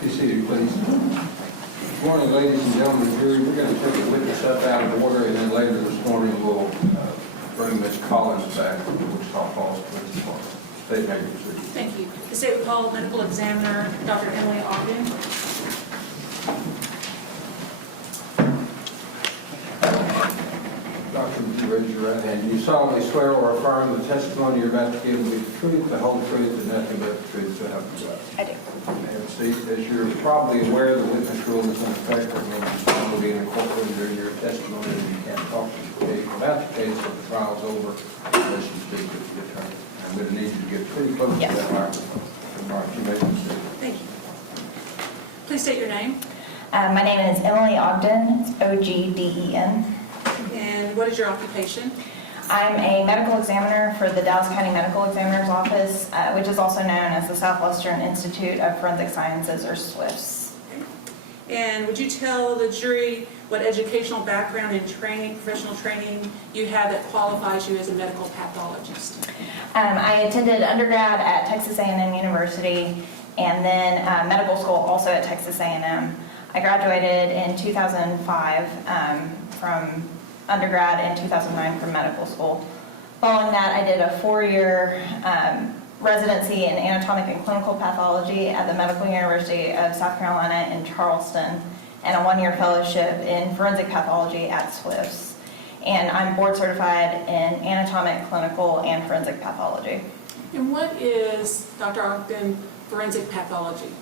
Be seated, please. Good morning, ladies and gentlemen of the jury. We're going to take the witness up out of order, and then later this morning we'll bring Ms. Collins back from the Wichita Falls Police Department. State may proceed. Thank you. The state will call medical examiner Dr. Emily Ogden. Doctor, would you raise your right hand? You solemnly swear or affirm the testimony you're about to give will be the truth, the whole truth, and nothing but the truth, so help you God? I do. And see, as you're probably aware, the witness rule is in effect. It means you will be in a courtroom during your testimony, and you can't talk to the case about the case until the trial's over unless you speak with the attorney. I'm going to need you to get pretty close to that microphone. All right, you may proceed. Thank you. Please state your name. My name is Emily Ogden. It's Ogden. And what is your occupation? I'm a medical examiner for the Dallas County Medical Examiner's Office, which is also known as the Southwestern Institute of Forensic Sciences, or SWIFS. And would you tell the jury what educational background and training, professional training you have that qualifies you as a medical pathologist? I attended undergrad at Texas A&M University and then medical school also at Texas A&M. I graduated in 2005 from undergrad, in 2009 from medical school. Following that, I did a 4-year residency in anatomic and clinical pathology at the Medical University of South Carolina in Charleston, and a 1-year fellowship in forensic pathology at SWIFS. And I'm board certified in anatomic, clinical, and forensic pathology. And what is, Dr. Ogden, forensic pathology?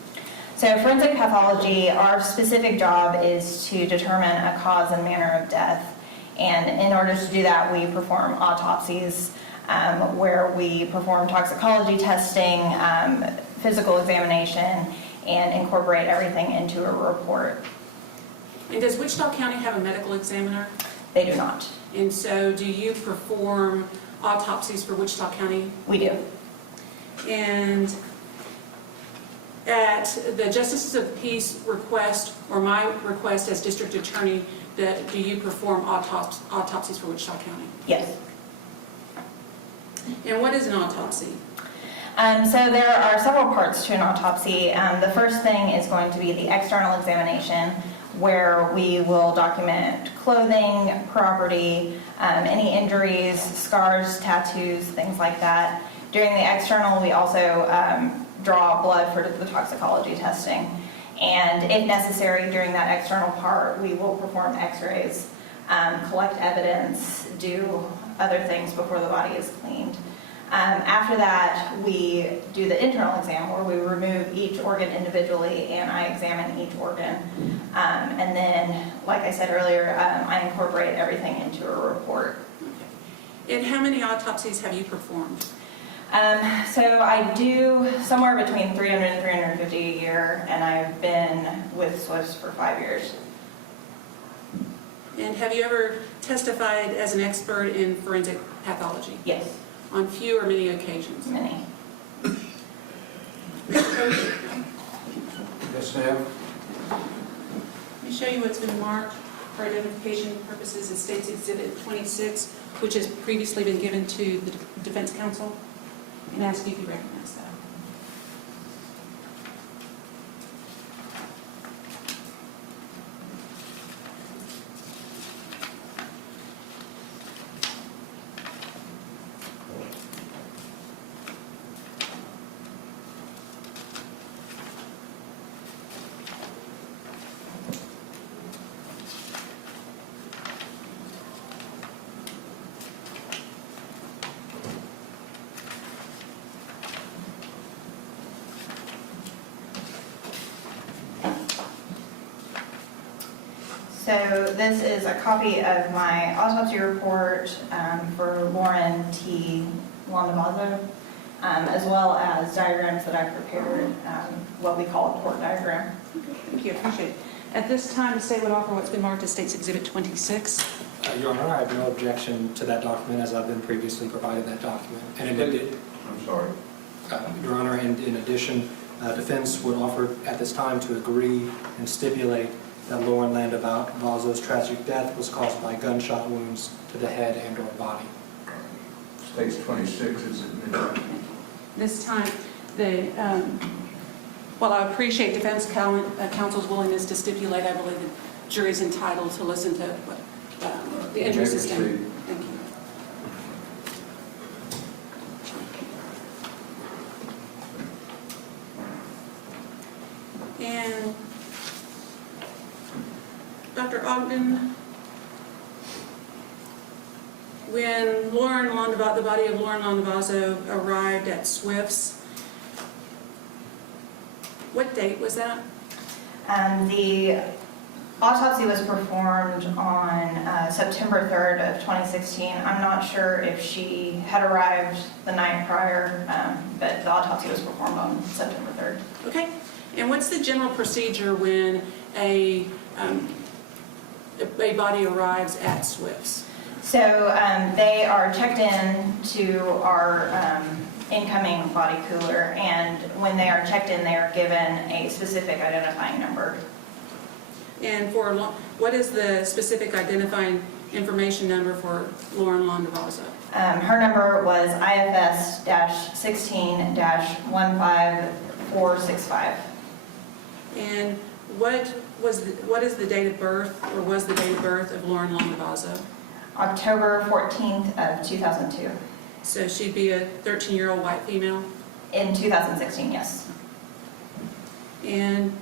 So forensic pathology, our specific job is to determine a cause and manner of death. And in order to do that, we perform autopsies, where we perform toxicology testing, physical examination, and incorporate everything into a report. And does Wichita County have a medical examiner? They do not. And so do you perform autopsies for Wichita County? We do. And at the Justices of Peace request, or my request as district attorney, do you perform autopsies for Wichita County? Yes. And what is an autopsy? So there are several parts to an autopsy. The first thing is going to be the external examination, where we will document clothing, property, any injuries, scars, tattoos, things like that. During the external, we also draw blood for the toxicology testing. And if necessary, during that external part, we will perform x-rays, collect evidence, do other things before the body is cleaned. After that, we do the internal exam, where we remove each organ individually, and I examine each organ. And then, like I said earlier, I incorporate everything into a report. And how many autopsies have you performed? So I do somewhere between 300 and 350 a year, and I've been with SWIFS for 5 years. And have you ever testified as an expert in forensic pathology? Yes, On few or many occasions? many. Yes, ma'am. Let me show you what's been marked for identification purposes as State's Exhibit 26, which has previously been given to the Defense Counsel, and ask you if you recognize that. So this is a copy of my autopsy report for Lauren T. Landavazo, as well as diagrams that I prepared, what we call a court diagram. Thank you, appreciate it. At this time, the State would offer what's been marked as State's Exhibit 26. Your Honor, I have no objection to that document, as I've been previously provided that document. And I'm sorry. Your Honor, and in addition, defense would offer at this time to agree and stipulate that Lauren Landavazo's tragic death was caused by gunshot wounds to the head and or body. State's 26 is admitted. This time, the While I appreciate defense counsel's willingness to stipulate, I believe the jury's entitled to listen to what the interest is in. Thank you. And Dr. Ogden, when the body of Lauren Landavazo arrived at Swift's, what date was that? The autopsy was performed on September 3rd of 2016. I'm not sure if she had arrived the night prior, but the autopsy was performed on September 3rd. Okay. And what's the general procedure when a body arrives at Swift's? So they are checked in to our incoming body cooler, and when they are checked in, they are given a specific identifying number. And what is the specific identifying information number for Lauren Landavazo? Her number was IFS-16-15465. And what is the date of birth, or was the date of birth of Lauren Landavazo? October 14th of 2002. So she'd be a 13-year-old white female? In 2016, yes. And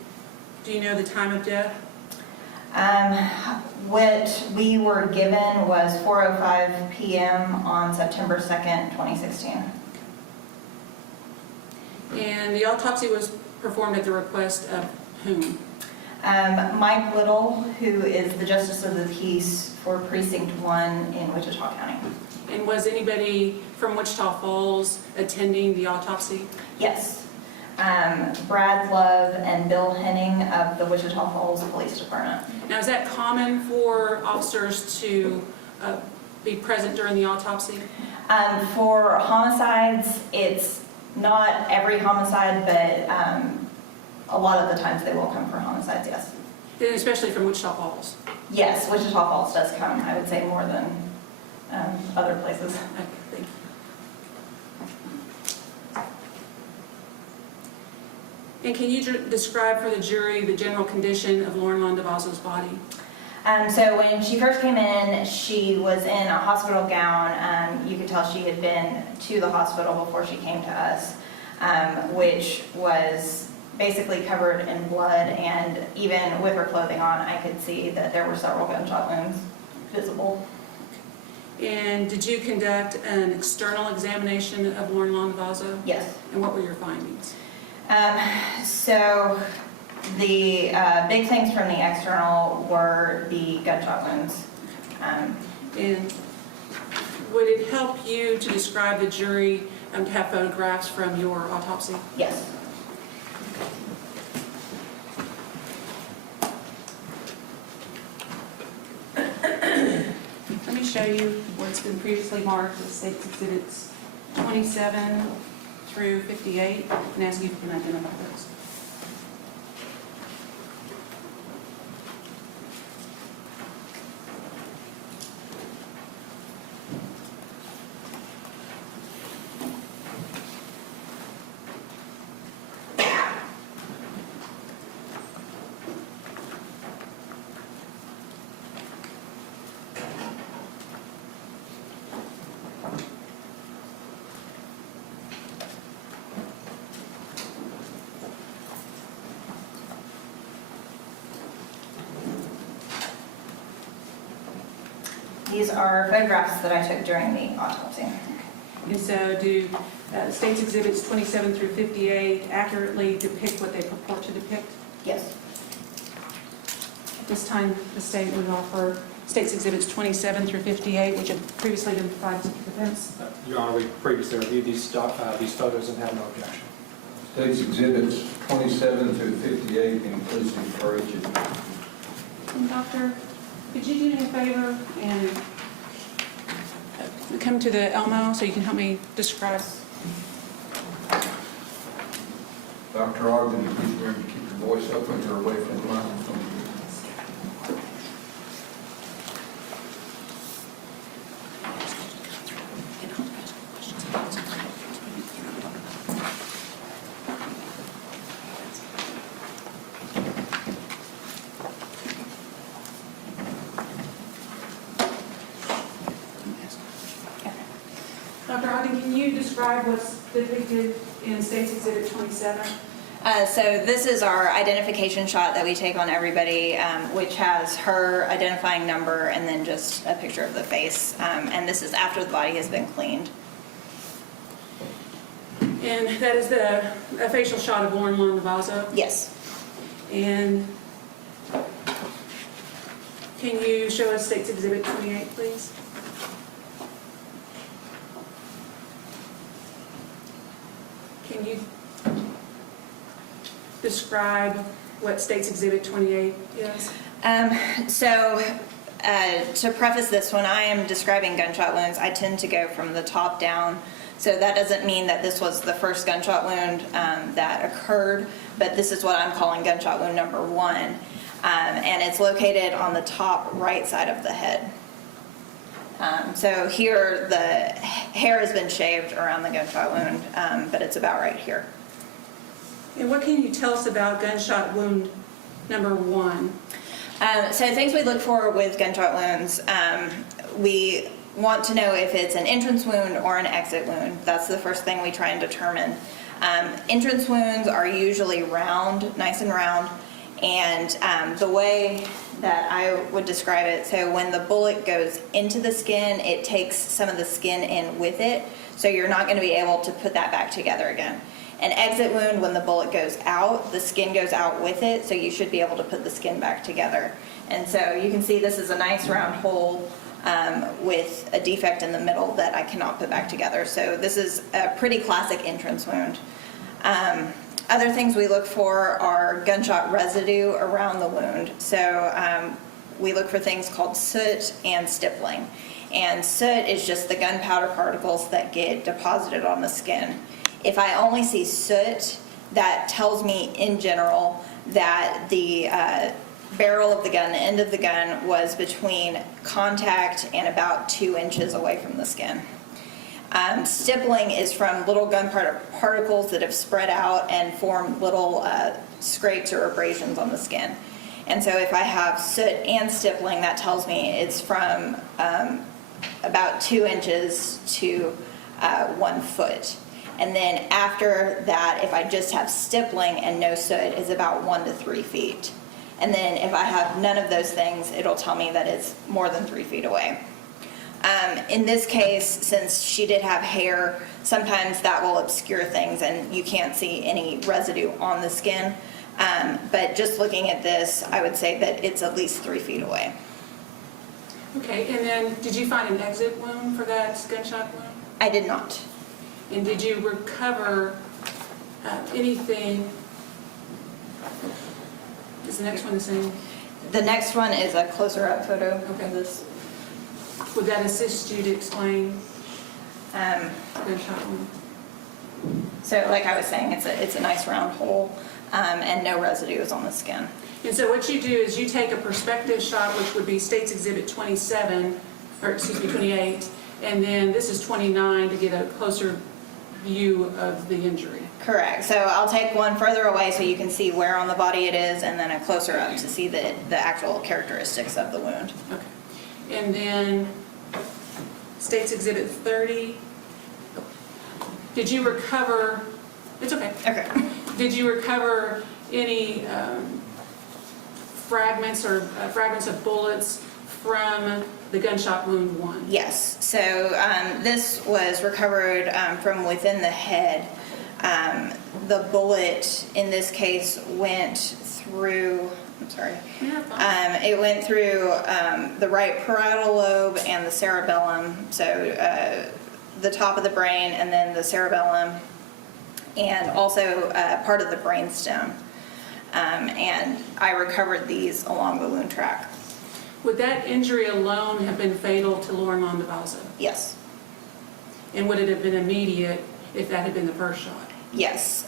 do you know the time of death? What we were given was 4:05 p.m. on September 2nd, 2016. And the autopsy was performed at the request of whom? Mike Little, who is the Justice of the Peace for Precinct 1 in Wichita County. And was anybody from Wichita Falls attending the autopsy? Yes. Brad Love and Bill Henning of the Wichita Falls Police Department. Now, is that common for officers to be present during the autopsy? For homicides, it's not every homicide, but a lot of the times they will come for homicides, yes. And especially from Wichita Falls? Yes, Wichita Falls does come, I would say, more than other places. Okay, thank you. And can you describe for the jury the general condition of Lauren Landavazo's body? So when she first came in, she was in a hospital gown. You could tell she had been to the hospital before she came to us, which was basically covered in blood, and even with her clothing on, I could see that there were several gunshot wounds visible. And did you conduct an external examination of Lauren Landavazo? Yes. And what were your findings? So the big things from the external were the gunshot wounds. And would it help you to describe the jury to have photographs from your autopsy? Yes. Let me show you what's been previously marked as State's Exhibits 27 through 58, and ask you if you can identify those. These are photographs that I took during the autopsy. And so do State's Exhibits 27 through 58 accurately depict what they purport to depict? Yes. At this time, the state would offer State's Exhibits 27 through 58, which have previously been provided to the defense. Your Honor, we previously reviewed these photos and have no objection. State's Exhibits 27 through 58 inclusive for each of them. And Doctor, could you do me a favor and come to the Elmo so you can help me describe? Dr. Ogden, please remember to keep your voice up when you're away from the microphone. describe what's depicted in State's Exhibit 27? So this is our identification shot that we take on everybody, which has her identifying number and then just a picture of the face. And this is after the body has been cleaned. And that is a facial shot of Lauren Landavazo. Yes. And can you show us State's Exhibit 28, please? Can you describe what State's Exhibit 28 is? To preface this, when I am describing gunshot wounds, I tend to go from the top down. So that doesn't mean that this was the first gunshot wound that occurred, but this is what I'm calling gunshot wound number 1. And it's located on the top right side of the head. So here the hair has been shaved around the gunshot wound, but it's about right here. And what can you tell us about gunshot wound number 1? So things we look for with gunshot wounds, we want to know if it's an entrance wound or an exit wound. That's the first thing we try and determine. Entrance wounds are usually round, nice and round, and the way that I would describe it, so when the bullet goes into the skin, it takes some of the skin in with it, so you're not going to be able to put that back together again. An exit wound, when the bullet goes out, the skin goes out with it, so you should be able to put the skin back together. And so you can see this is a nice round hole with a defect in the middle that I cannot put back together. So this is a pretty classic entrance wound. Other things we look for are gunshot residue around the wound. So we look for things called soot and stippling. And soot is just the gunpowder particles that get deposited on the skin. If I only see soot, that tells me in general that the barrel of the gun, the end of the gun, was between contact and about 2 inches away from the skin. Stippling is from little gunpowder particles that have spread out and form little scrapes or abrasions on the skin. And so if I have soot and stippling, that tells me it's from about 2 inches to 1 foot. And then after that, if I just have stippling and no soot, is about 1 to 3 feet. And then if I have none of those things, it'll tell me that it's more than 3 feet away. In this case, since she did have hair, sometimes that will obscure things and you can't see any residue on the skin. But just looking at this, I would say that it's at least 3 feet away. Okay, and then did you find an exit wound for that gunshot wound? I did not. And did you recover anything? Is the next one the same? The next one is a closer up photo Okay. of this. Would that assist you to explain gunshot wound? So like I was saying, it's a nice round hole and no residue is on the skin. And so what you do is you take a perspective shot, which would be State's Exhibit 27, or excuse me, 28, and then this is 29 to get a closer view of the injury. Correct. So I'll take one further away so you can see where on the body it is, and then a closer up to see the actual characteristics of the wound. Okay. And then State's Exhibit 30. Did you recover, it's okay. Okay. Did you recover any fragments of bullets from the gunshot wound 1? Yes. So this was recovered from within the head. The bullet in this case went through, I'm sorry, it went through the right parietal lobe and the cerebellum, so the top of the brain and then the cerebellum, and also part of the brainstem. And I recovered these along the wound track. Would that injury alone have been fatal to Lauren Landavazo? Yes. And would it have been immediate if that had been the first shot? Yes.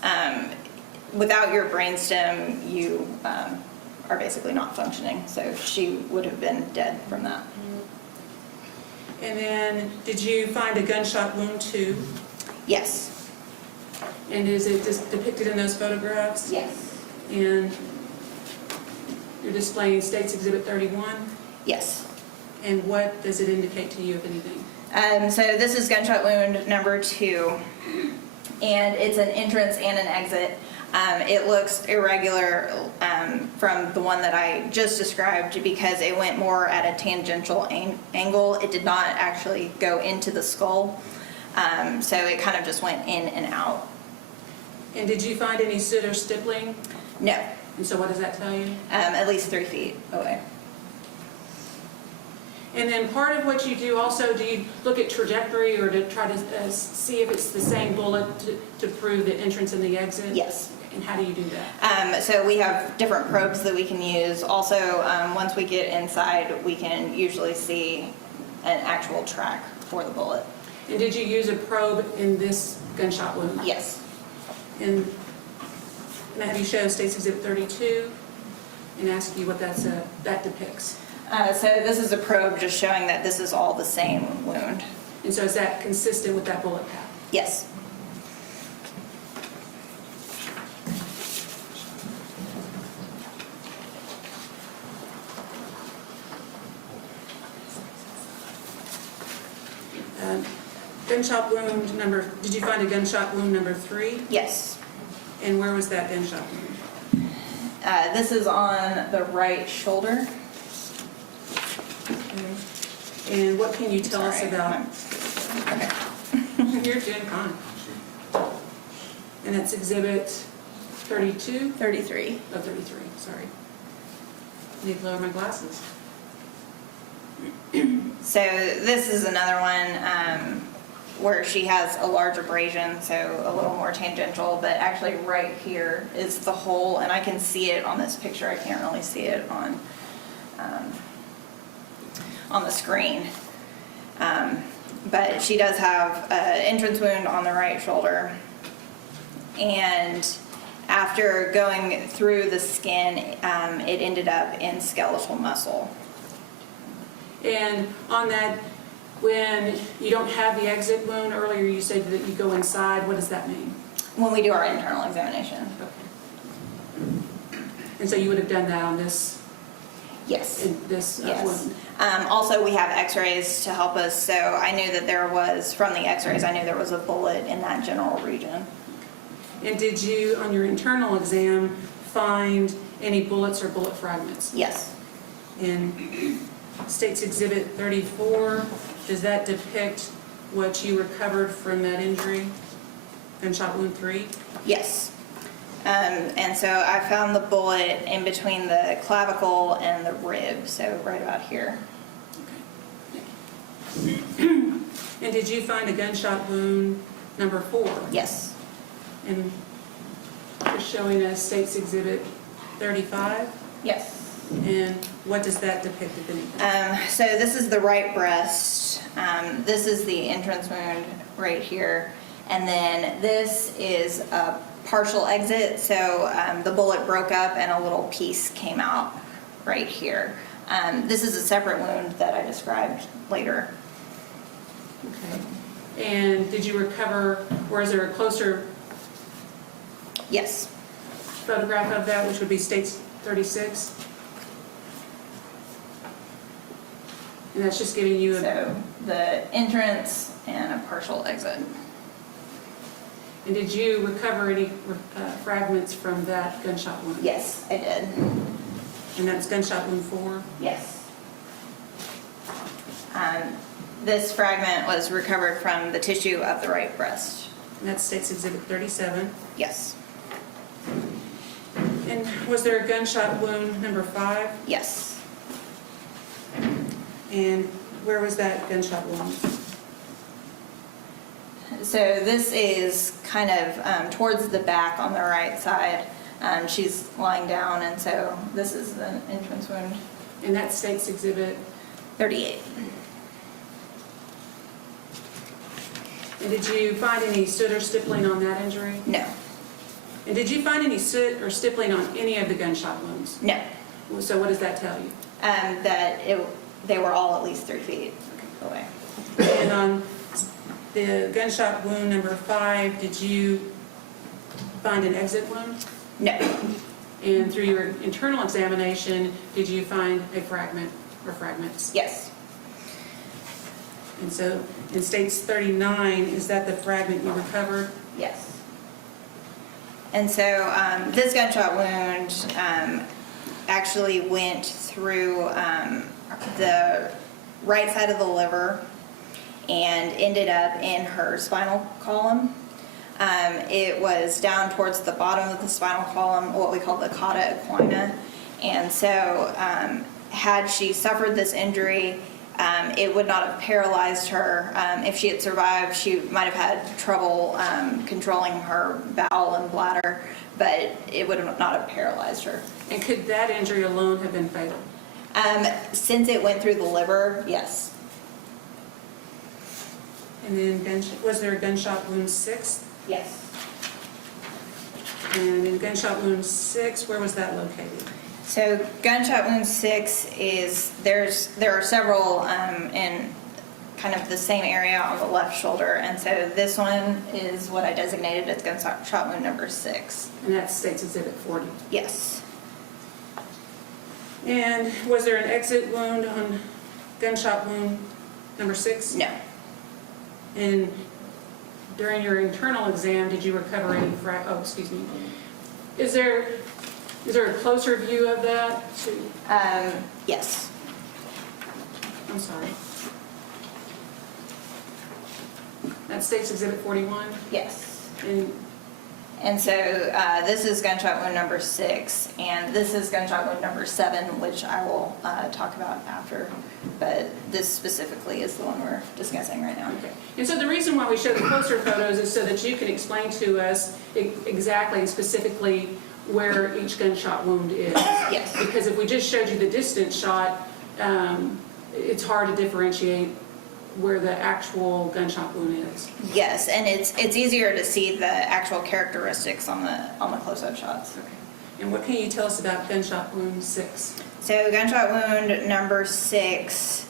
Without your brainstem, you are basically not functioning, so she would have been dead from that. And then, did you find a gunshot wound 2? Yes. And is it just depicted in those photographs? Yes. And you're displaying State's Exhibit 31? Yes. And what does it indicate to you, if anything? So this is gunshot wound number 2, and it's an entrance and an exit. It looks irregular from the one that I just described because it went more at a tangential angle. It did not actually go into the skull, so it kind of just went in and out. And did you find any soot or stippling? No, And so what does that tell you? at least 3 feet away. And then part of what you do also, do you look at trajectory or to try to see if it's the same bullet to prove the entrance and the exit? Yes. And how do you do that? So we have different probes that we can use. Also, once we get inside, we can usually see an actual track for the bullet. And did you use a probe in this gunshot wound? Yes. And have you shown State's Exhibit 32 and ask you what that depicts? So this is a probe just showing that this is all the same wound. And so is that consistent with that bullet path? Yes. Gunshot wound number, did you find a gunshot wound number 3? Yes. And where was that gunshot wound? This is on the right shoulder. And what can you tell us Sorry. about? Okay. You're doing fine. And that's Exhibit 32? 33. Oh, 33, sorry. I need to lower my glasses. So this is another one where she has a large abrasion, so a little more tangential, but actually right here is the hole, and I can see it on this picture. I can't really see it on the screen. But she does have an entrance wound on the right shoulder, and after going through the skin, it ended up in skeletal muscle. And on that, when you don't have the exit wound, earlier you said that you go inside, what does that mean? When we do our internal examination. Okay. And so you would have done that on this, Yes. in this Yes. wound? Also, we have x-rays to help us, so I knew that there was, from the x-rays, I knew there was a bullet in that general region. And did you, on your internal exam, find any bullets or bullet fragments? Yes. In State's Exhibit 34, does that depict what you recovered from that injury, gunshot wound 3? Yes. And so I found the bullet in between the clavicle and the rib, so right about here. And did you find a gunshot wound number 4? Yes. And you're showing us State's Exhibit 35? Yes. And what does that depict, if anything? So this is the right breast. This is the entrance wound right here. And then this is a partial exit, so the bullet broke up and a little piece came out right here. This is a separate wound that I described later. Okay. And did you recover, or is there a closer Yes. photograph of that, which would be State's 36? And that's just giving you a... So the entrance and a partial exit. And did you recover any fragments from that gunshot wound? Yes, I did. And that's gunshot wound 4? Yes. This fragment was recovered from the tissue of the right breast. And that's State's Exhibit 37? Yes. And was there a gunshot wound number 5? Yes. And where was that gunshot wound? So this is kind of towards the back on the right side. She's lying down, and so this is the entrance wound. And that's State's Exhibit? 38. And did you find any soot or stippling on that injury? No. And did you find any soot or stippling on any of the gunshot wounds? No. So what does that tell you? That they were all at least 3 feet away. And on the gunshot wound number 5, did you find an exit wound? No. And through your internal examination, did you find a fragment or fragments? Yes. And so in states 39, is that the fragment you recovered? Yes. And so this gunshot wound actually went through the right side of the liver and ended up in her spinal column. It was down towards the bottom of the spinal column, what we call the cauda equina. And so had she suffered this injury, it would not have paralyzed her. If she had survived, she might have had trouble controlling her bowel and bladder, but it would not have paralyzed her. And could that injury alone have been fatal? Since it went through the liver, yes. And then was there a gunshot wound 6? Yes. And in gunshot wound 6, where was that located? So gunshot wound 6 is, there are several in kind of the same area on the left shoulder, and so this one is what I designated as gunshot wound number 6. And that's State's Exhibit 40. Yes. And was there an exit wound on gunshot wound number 6? No. And during your internal exam, did you recover any Is there a closer view of that? Yes. I'm sorry. That's State's Exhibit 41? Yes. And so this is gunshot wound number 6, and this is gunshot wound number 7, which I will talk about after, but this specifically is the one we're discussing right now. okay. And so the reason why we show the closer photos is so that you can explain to us exactly and specifically where each gunshot wound is. Yes. Because if we just showed you the distance shot, it's hard to differentiate where the actual gunshot wound is. Yes, and it's easier to see the actual characteristics on the close-up shots. Okay. And what can you tell us about gunshot wound 6? So gunshot wound number 6,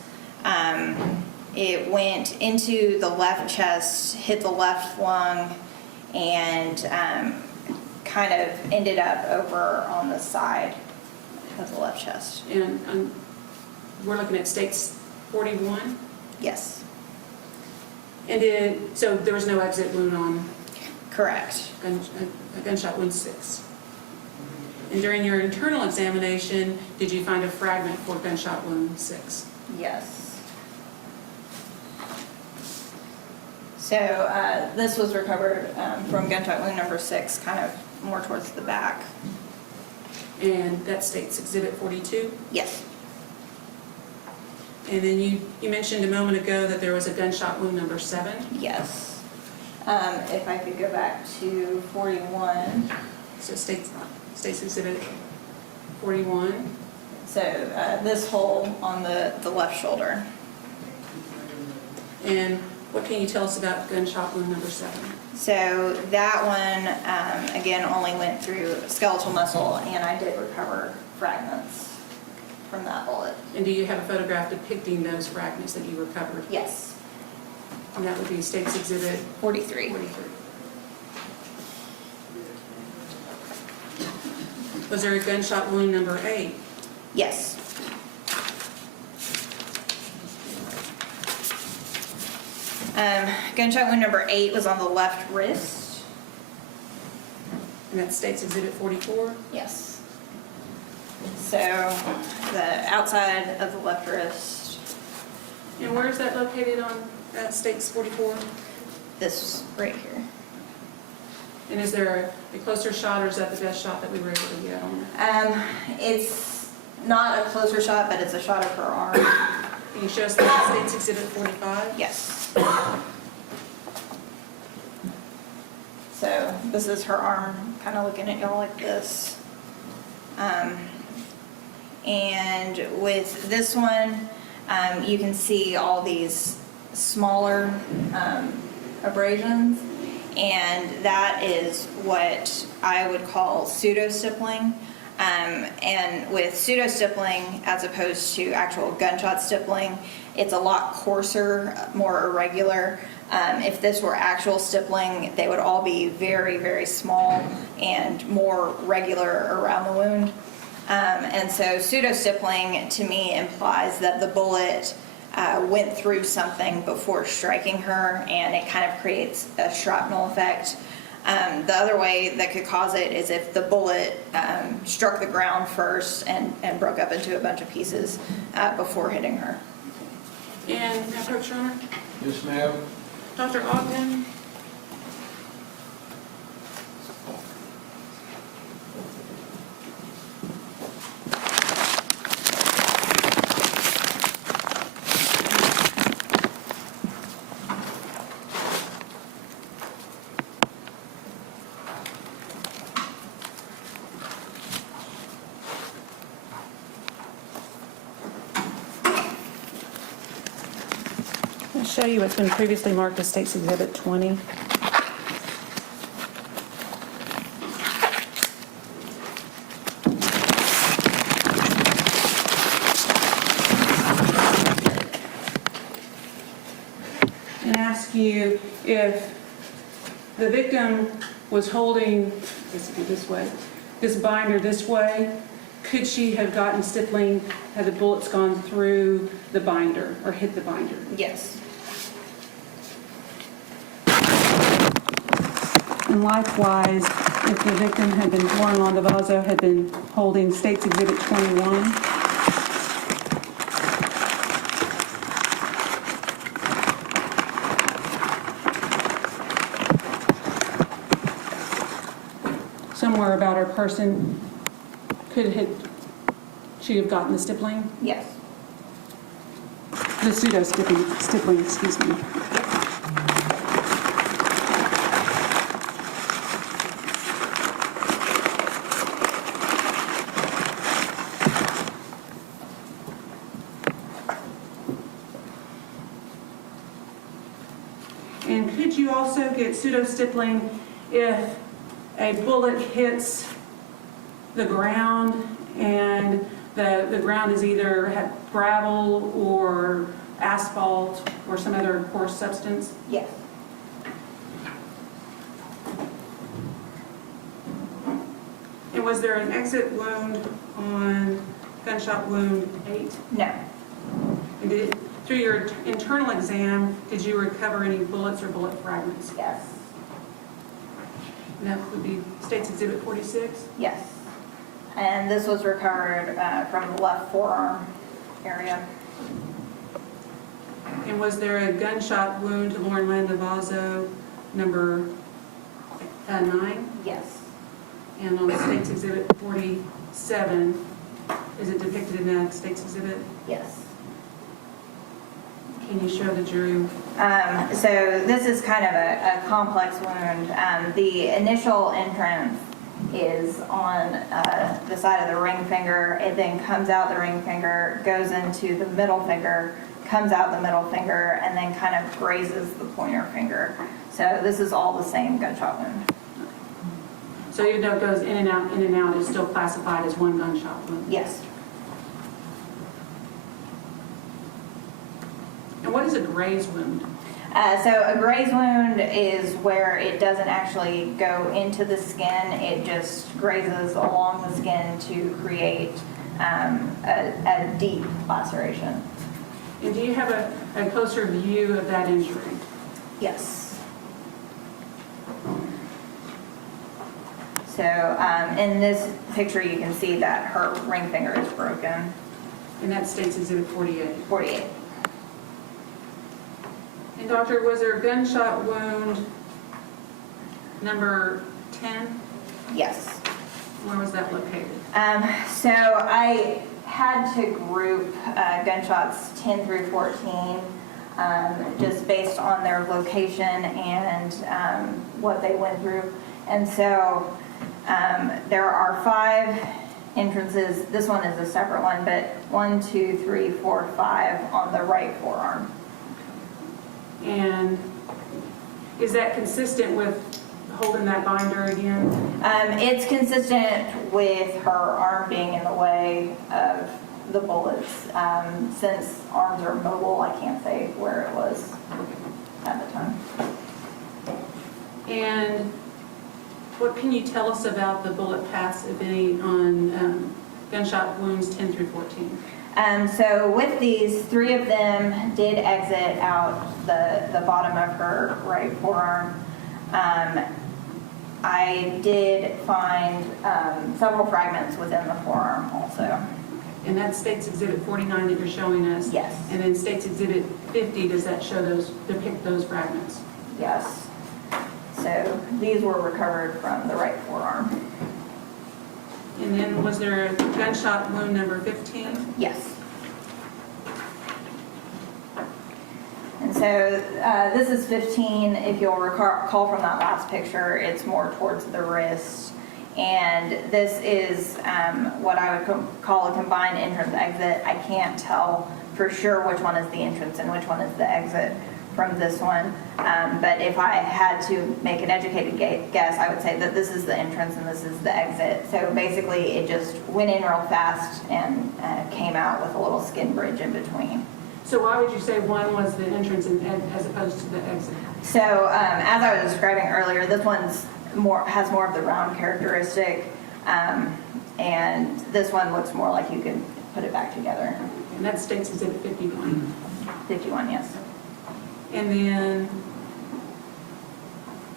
it went into the left chest, hit the left lung, and kind of ended up over on the side of the left chest. And we're looking at States 41? Yes. And so there was no exit wound on Correct. gunshot wound 6. And during your internal examination, did you find a fragment for gunshot wound 6? Yes. So this was recovered from gunshot wound number 6, kind of more towards the back. And that State's Exhibit 42? Yes. And then you mentioned a moment ago that there was a gunshot wound number 7? Yes. If I could go back to 41. So State's Exhibit 41. So this hole on the left shoulder. And what can you tell us about gunshot wound number 7? So that one, again, only went through skeletal muscle, and I did recover fragments from that bullet. And do you have a photograph depicting those fragments that you recovered? Yes. And that would be State's Exhibit 43. 43. Was there a gunshot wound number 8? Yes. Gunshot wound number 8 was on the left wrist. And that's State's Exhibit 44? Yes. So the outside of the left wrist, And where is that located on State's 44? this right here. And is there a closer shot, or is that the best shot that we were able to get on that? It's not a closer shot, but it's a shot of her arm. Can you show us that State's Exhibit 45? Yes. So this is her arm, kind of looking at y'all like this. And with this one, you can see all these smaller abrasions, and that is what I would call pseudo-stippling. And with pseudo-stippling, as opposed to actual gunshot stippling, it's a lot coarser, more irregular. If this were actual stippling, they would all be very, very small and more regular around the wound. And so pseudo-stippling to me implies that the bullet went through something before striking her, and it kind of creates a shrapnel effect. The other way that could cause it is if the bullet struck the ground first and broke up into a bunch of pieces before hitting her. And now, Approach, Your Honor. Yes, ma'am. Dr. Ogden. I'll show you what's been previously marked as State's Exhibit 20. And ask you if the victim was holding, basically this way, this binder this way, could she have gotten stippling had the bullets gone through the binder or hit the binder? Yes. And likewise, if the victim had been, Lauren Landavazo had been holding State's Exhibit 21, somewhere about her person, could she have gotten the stippling? Yes. The pseudo-stippling, excuse me. And could you also get pseudo-stippling if a bullet hits the ground and the ground is either had gravel or asphalt or some other coarse substance? Yes. And was there an exit wound on gunshot wound 8? No. And through your internal exam, did you recover any bullets or bullet fragments? Yes. And that would be State's Exhibit 46? Yes. And this was recovered from the left forearm area. And was there a gunshot wound to Lauren Landavazo, number 9? Yes. And on State's Exhibit 47, is it depicted in that State's Exhibit? Yes. Can you show the jury? So this is kind of a complex wound. The initial entrance is on the side of the ring finger. It then comes out the ring finger, goes into the middle finger, comes out the middle finger, and then kind of grazes the pointer finger. So this is all the same gunshot wound. So even though it goes in and out, it's still classified as one gunshot wound? Yes. And what is a graze wound? So a graze wound is where it doesn't actually go into the skin. It just grazes along the skin to create a deep laceration. And do you have a closer view of that injury? Yes. So in this picture, you can see that her ring finger is broken. And that's State's Exhibit 48. 48. And doctor, was there a gunshot wound number 10? Yes. Where was that located? So I had to group gunshots 10 through 14 just based on their location and what they went through. And so there are 5 entrances. This one is a separate one, but 1, 2, 3, 4, 5 on the right forearm. And is that consistent with holding that binder again? It's consistent with her arm being in the way of the bullets. Since arms are mobile, I can't say where it was at the time. And what can you tell us about the bullet paths, if any, on gunshot wounds 10 through 14? So with these, 3 of them did exit out the bottom of her right forearm. I did find several fragments within the forearm also. And that's State's Exhibit 49 that you're showing us? Yes. And then State's Exhibit 50, does that show those, depict those fragments? Yes. So these were recovered from the right forearm. And then was there a gunshot wound number 15? Yes. And so this is 15. If you'll recall from that last picture, it's more towards the wrist. And this is what I would call a combined entrance-exit. I can't tell for sure which one is the entrance and which one is the exit from this one. But if I had to make an educated guess, I would say that this is the entrance and this is the exit. So basically it just went in real fast and came out with a little skin bridge in between. So why would you say one was the entrance as opposed to the exit? So as I was describing earlier, this one's has more of the round characteristic, and this one looks more like you can put it back together. And that's State's Exhibit 51. 51, yes. And then,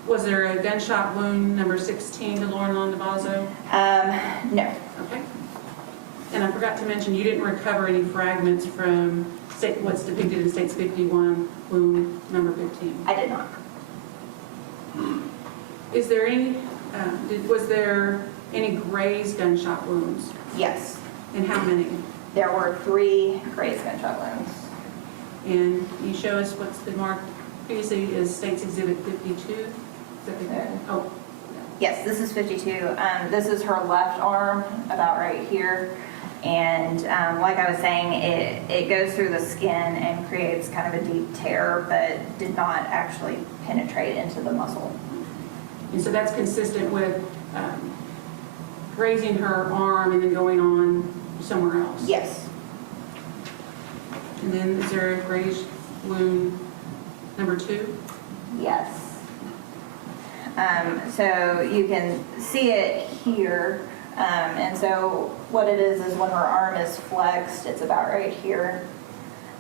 was there a gunshot wound number 16 to Lauren Londovazo? No. Okay. And I forgot to mention, you didn't recover any fragments from what's depicted in State's 51 wound number 15. I did not. Is there any, was there any grazed gunshot wounds? Yes. And how many? There were 3 grazed gunshot wounds. And you show us what's been marked previously as State's Exhibit 52? Is that the, oh. Yes, this is 52. This is her left arm, about right here. And like I was saying, it goes through the skin and creates kind of a deep tear, but did not actually penetrate into the muscle. And so that's consistent with grazing her arm and then going on somewhere else? Yes. And then is there a grazed wound number 2? Yes. So you can see it here. And so what it is when her arm is flexed, it's about right here.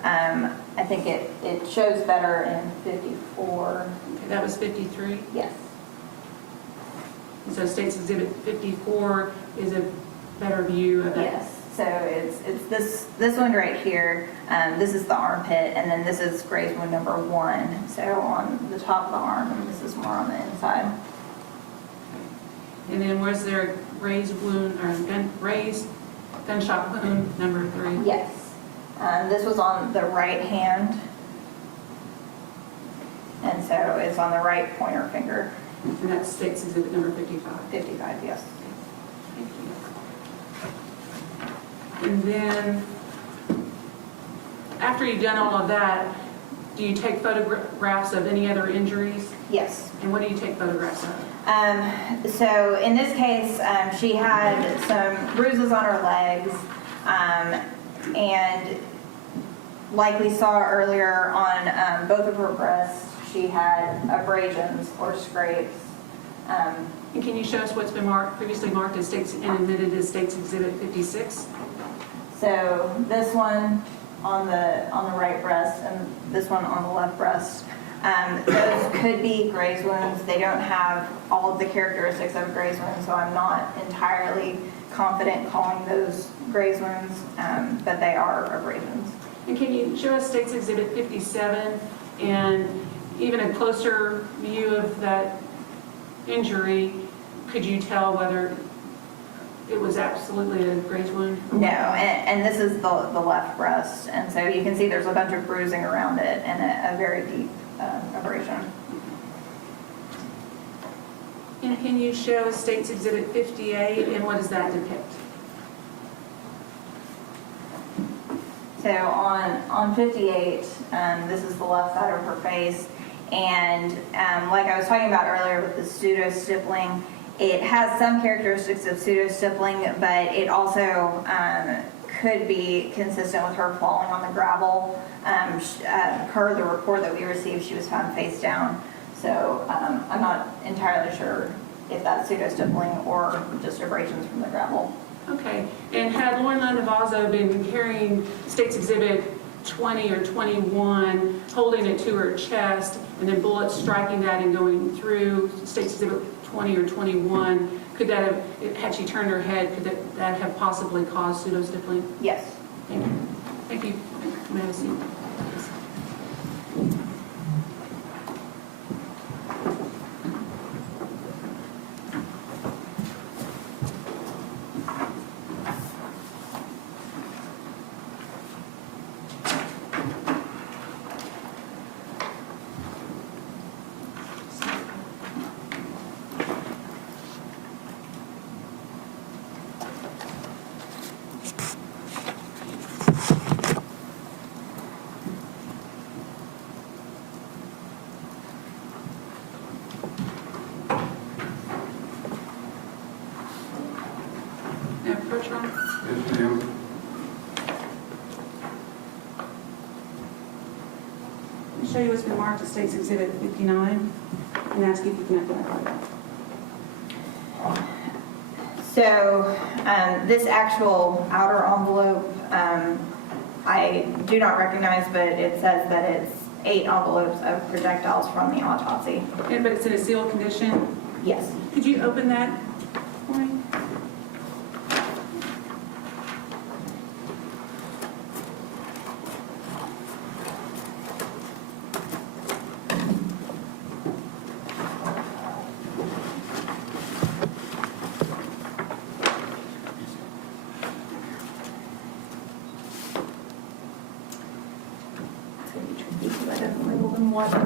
I think it shows better in 54. Okay, that was 53? Yes. And so State's Exhibit 54 is a better view of that? Yes. So it's this one right here. This is the armpit, and then this is grazed wound number 1. So on the top of the arm, and this is more on the inside. And then was there a grazed wound or grazed gunshot wound number 3? Yes. This was on the right hand, and so it's on the right pointer finger. And that's State's Exhibit number 55. 55, yes. Thank you. And then, after you've done all of that, do you take photographs of any other injuries? Yes. And what do you take photographs of? So in this case, she had some bruises on her legs, and like we saw earlier on both of her breasts, she had abrasions or scrapes. And can you show us what's been previously marked as State's and admitted as State's Exhibit 56? So this one on the right breast and this one on the left breast. Those could be graze wounds. They don't have all of the characteristics of a graze wound, so I'm not entirely confident calling those graze wounds, but they are abrasions. And can you show us State's Exhibit 57 and even a closer view of that injury? Could you tell whether it was absolutely a graze wound? No, and this is the left breast, and so you can see there's a bunch of bruising around it and a very deep abrasion. And can you show us State's Exhibit 58 and what does that depict? So on 58, this is the left side of her face, and like I was talking about earlier with the pseudo-stippling, it has some characteristics of pseudo-stippling, but it also could be consistent with her falling on the gravel. Per the report that we received, she was found face down. So I'm not entirely sure if that's pseudo-stippling or just abrasions from the gravel. Okay. Okay, and had Lauren Landavazo been carrying State's Exhibit 20 or 21, holding it to her chest, and then bullets striking that and going through State's Exhibit 20 or 21, could that have, had she turned her head, could that have possibly caused pseudostippling? Yes. Thank you. Thank you. May I have a seat? Now, approach her. Yes, ma'am. I'll show you what's been marked as State's Exhibit 59 and ask you if you can identify that. So this actual outer envelope, I do not recognize, but it says that it's 8 envelopes of projectiles from the autopsy. But it's in a sealed condition. Yes. Could you open that for me? It's going to be tricky because I didn't label them water.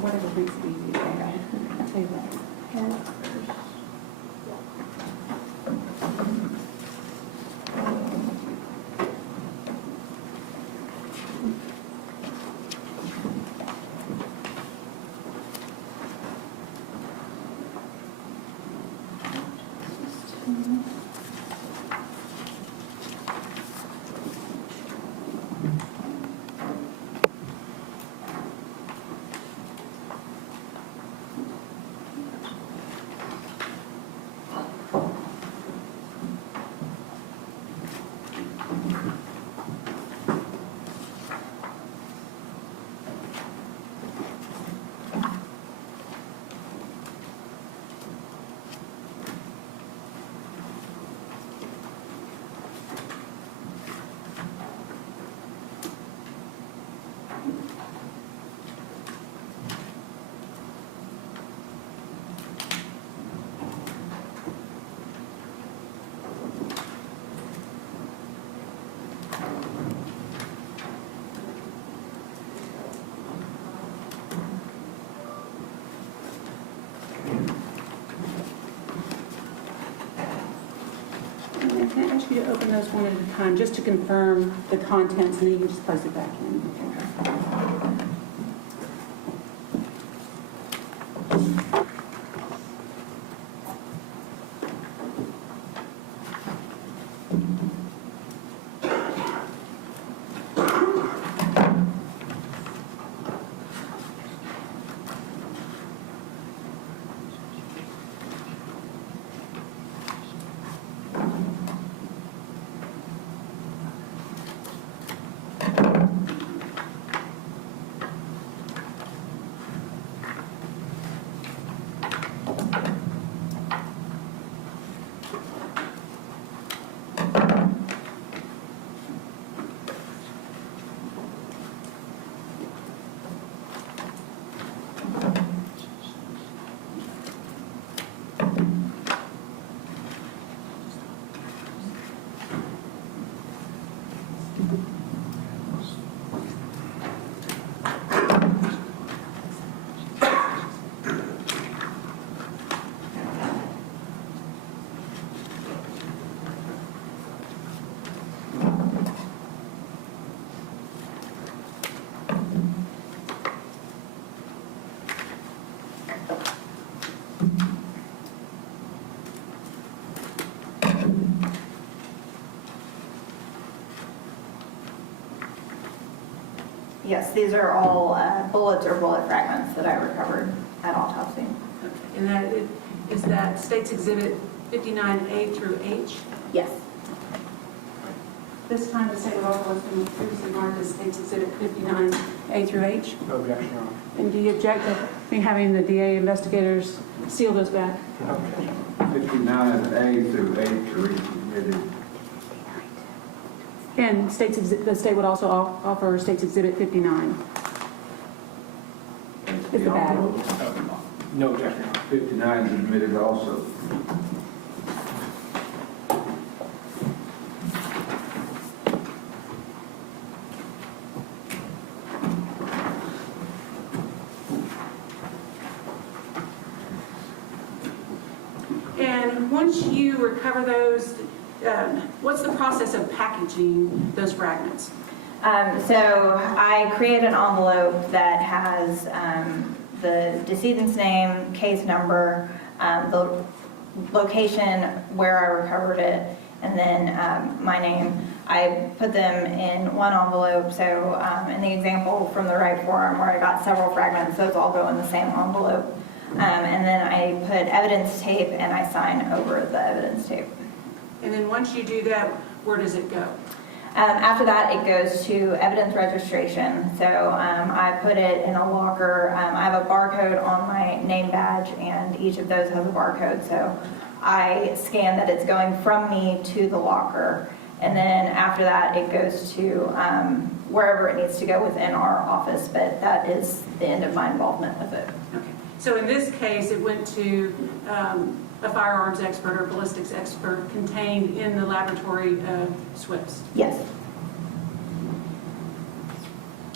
Whatever makes it easy. I'll tell you what. Head first. Can I ask you to open those one at a time, just to confirm the contents, and then you can just place it back in. Yes, these are all bullets or bullet fragments that I recovered at autopsy. Okay. And that is that States Exhibit 59A through H. Yes. This time, the state of Oklahoma has been previously marked as States Exhibit 59A through H. No objection, Your Honor. And do you object to me having the DA investigators seal those back? No objection. 59A through H are each admitted. And the state would also offer States Exhibit 59. Is the bag. No objection, Your Honor. 59 is admitted also. And once you recover those, what's the process of packaging those fragments? So I create an envelope that has the decedent's name, case number, the location where I recovered it, and then my name. I put them in one envelope. So in the example from the right forearm where I got several fragments, those all go in the same envelope. And then I put evidence tape and I sign over the evidence tape. And then once you do that, where does it go? After that, it goes to evidence registration. So I put it in a locker. I have a barcode on my name badge, and each of those has a barcode. So I scan that it's going from me to the locker. And then after that, it goes to wherever it needs to go within our office. But that is the end of my involvement with it. Okay. So in this case, it went to a firearms expert or ballistics expert contained in the laboratory SWIPs. Yes.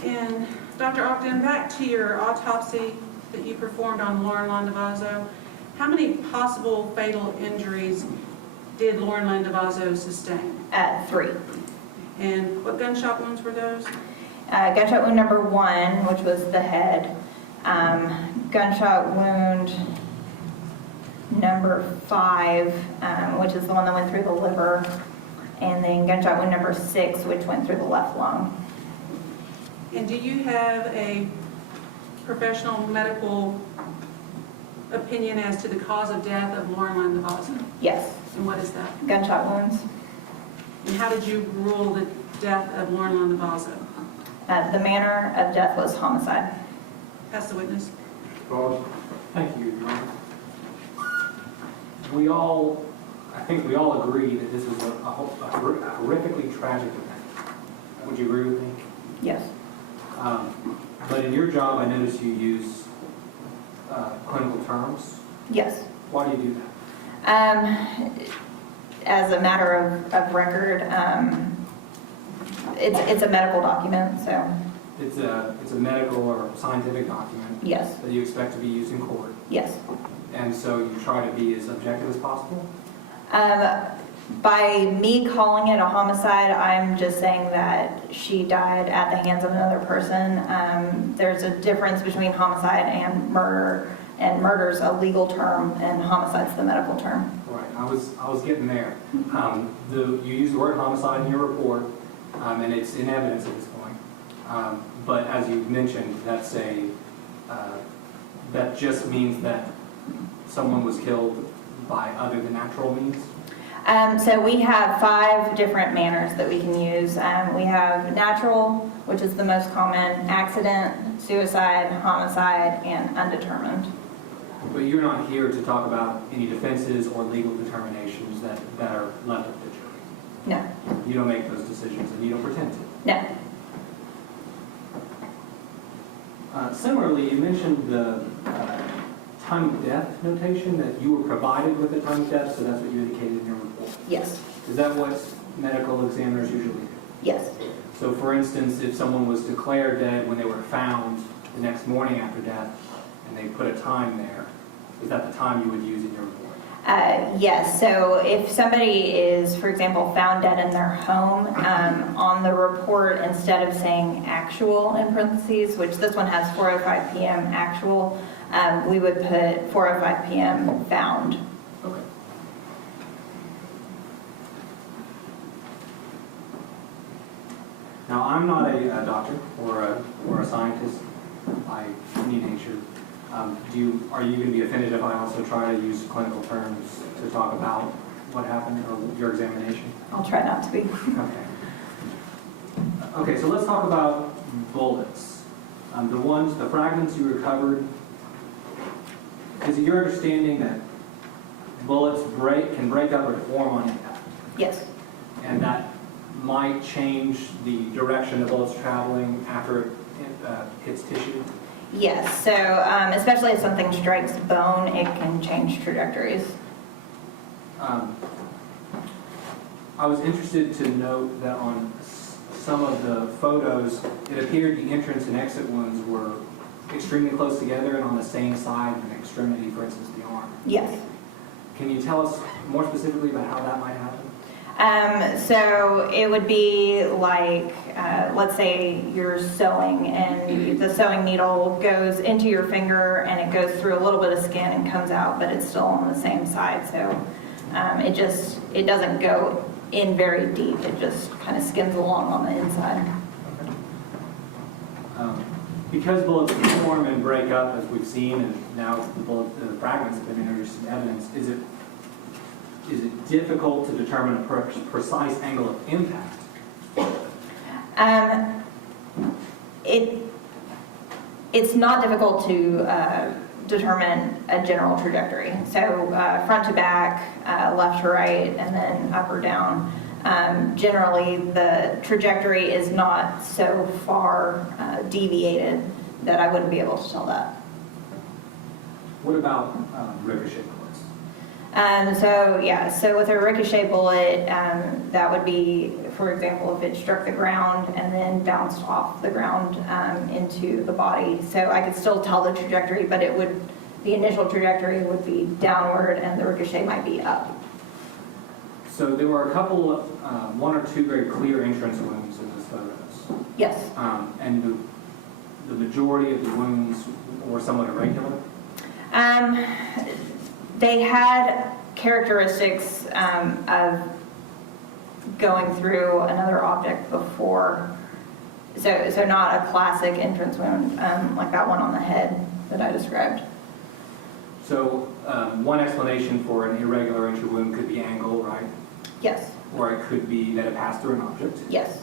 And Dr. Ogden, back to your autopsy that you performed on Lauren Landavazo, how many possible fatal injuries did Lauren Landavazo sustain? 3. And what gunshot wounds were those? Gunshot wound number 1, which was the head. Gunshot wound number 5, which is the one that went through the liver. And then gunshot wound number 6, which went through the left lung. And do you have a professional medical opinion as to the cause of death of Lauren Landavazo? Yes. And what is that? Gunshot wounds. And how did you rule the death of Lauren Landavazo? The manner of death was homicide. Pass the witness. Because Thank you, Your Honor. I think we all agree that this is a horrifically tragic event. Would you agree with me? Yes. But in your job, I noticed you use clinical terms. Yes. Why do you do that? As a matter of record, it's a medical document, so It's a medical or scientific document yes, that you expect to be used in court, yes. and so you try to be as objective as possible. By me calling it a homicide, I'm just saying that she died at the hands of another person. There's a difference between homicide and murder's a legal term, and homicide's the medical term. Right. I was getting there. You use the word homicide in your report, and it's in evidence at this point. But as you mentioned, that just means that someone was killed by other than natural means. So we have 5 different manners that we can use. We have natural, which is the most common, accident, suicide, homicide, and undetermined. But you're not here to talk about any defenses or legal determinations that are left up to the jury. No, You don't make those decisions, and you don't pretend to. no. Similarly, you mentioned the time of death notation, that you were provided with the time of death, so that's what you indicated in your report. Yes, Is that what medical examiners usually do? yes. So for instance, if someone was declared dead when they were found the next morning after death, and they put a time there, is that the time you would use in your report? Yes, so if somebody is, for example, found dead in their home, on the report, instead of saying actual in parentheses, which this one has 4:05 p.m. actual, we would put 4:05 p.m. found. Okay. Now, I'm not a doctor or a scientist by any nature, Are you going to be offended if I also try to use clinical terms to talk about what happened or your examination? I'll try not to be. Okay. Okay, so let's talk about bullets. The fragments you recovered, is it your understanding that bullets can break up or deform on impact? Yes. And that might change the direction the bullet's traveling after it hits tissue? Yes, so especially if something strikes bone, it can change trajectories. I was interested to note that on some of the photos, it appeared the entrance and exit wounds were extremely close together and on the same side of an extremity, for instance, the arm. Yes. Can you tell us more specifically about how that might happen? So it would be like, let's say you're sewing and the sewing needle goes into your finger and it goes through a little bit of skin and comes out, but it's still on the same side. So it doesn't go in very deep. It just kind of skins along on the inside. Because bullets deform and break up, as we've seen, and now the fragments have been introduced as evidence, is it difficult to determine a precise angle of impact? It's not difficult to determine a general trajectory. So front to back, left to right, and then up or down. Generally, the trajectory is not so far deviated that I wouldn't be able to tell that. What about ricochet bullets? So with a ricochet bullet, that would be, for example, if it struck the ground and then bounced off the ground into the body. So I could still tell the trajectory, but the initial trajectory would be downward and the ricochet might be up. So there were a couple of, one or two very clear entrance wounds in those photos. Yes. And the majority of the wounds were somewhat irregular? They had characteristics of going through another object before. So not a classic entrance wound like that one on the head that I described. So one explanation for an irregular entry wound could be angle, right? Yes. Or it could be that it passed through an object. Yes.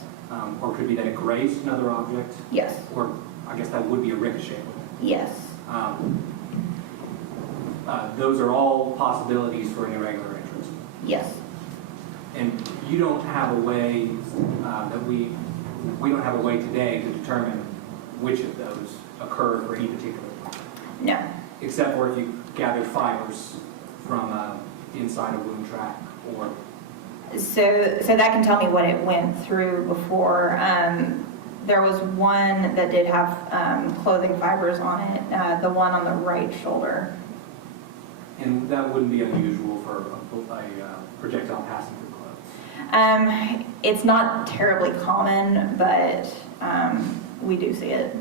Or it could be that it grazed another object. Yes. Or I guess that would be a ricochet wound. Yes. Those are all possibilities for an irregular entrance. Yes. And you don't have a way we don't have a way today to determine which of those occurred for any particular one. No. Except for if you gathered fibers from inside a wound track or... So that can tell me what it went through before. There was one that did have clothing fibers on it, the one on the right shoulder. And that wouldn't be unusual for a projectile passing through clothes. It's not terribly common, but we do see it.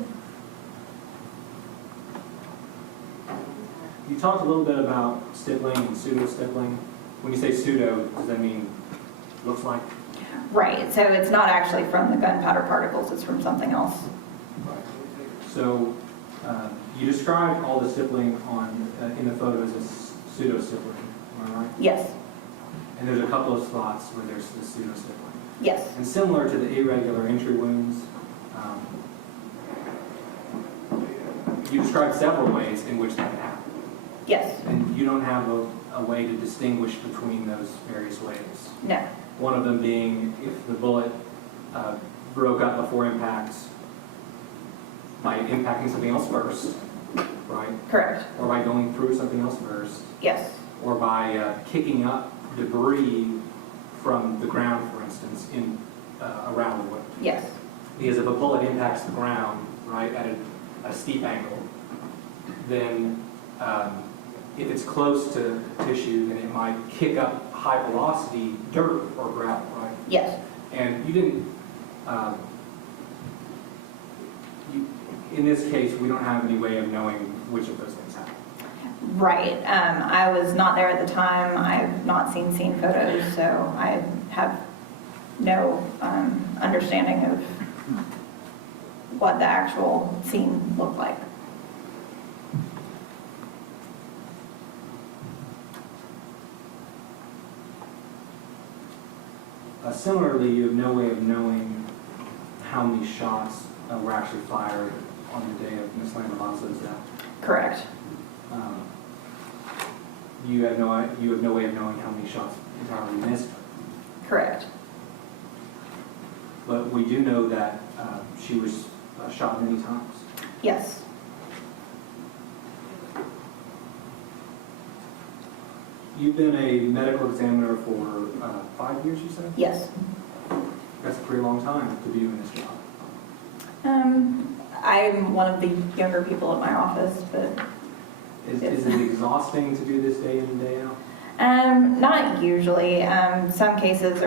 You talked a little bit about stippling and pseudo-stippling. When you say pseudo, does that mean looks like? Right, so it's not actually from the gunpowder particles, it's from something else. Right. So you described all the stippling in the photos as pseudo-stippling, am I right? Yes. And there's a couple of spots where there's the pseudo-stippling. Yes. And similar to the irregular entry wounds, you described several ways in which that can happen. Yes. And you don't have a way to distinguish between those various ways. No. One of them being if the bullet broke up before impact by impacting something else first, right? Correct. Or by going through something else first, Yes. or by kicking up debris from the ground, for instance, around the wound. Yes. Because if a bullet impacts the ground, right, at a steep angle, then if it's close to tissue, then it might kick up high velocity dirt or gravel, right? Yes. And you didn't, in this case, we don't have any way of knowing which of those things happened. Right. I was not there at the time. I've not seen scene photos, so I have no understanding of what the actual scene looked like. Similarly, you have no way of knowing how many shots were actually fired on the day of Ms. Lambervazo's death. Correct. You have no way of knowing how many shots entirely missed her. Correct. But we do know that she was shot many times. Yes. You've been a medical examiner for 5 years, you said? Yes. That's a pretty long time to be doing this job. I'm one of the younger people at my office, but Is it exhausting to do this day in and day out? not usually. Some cases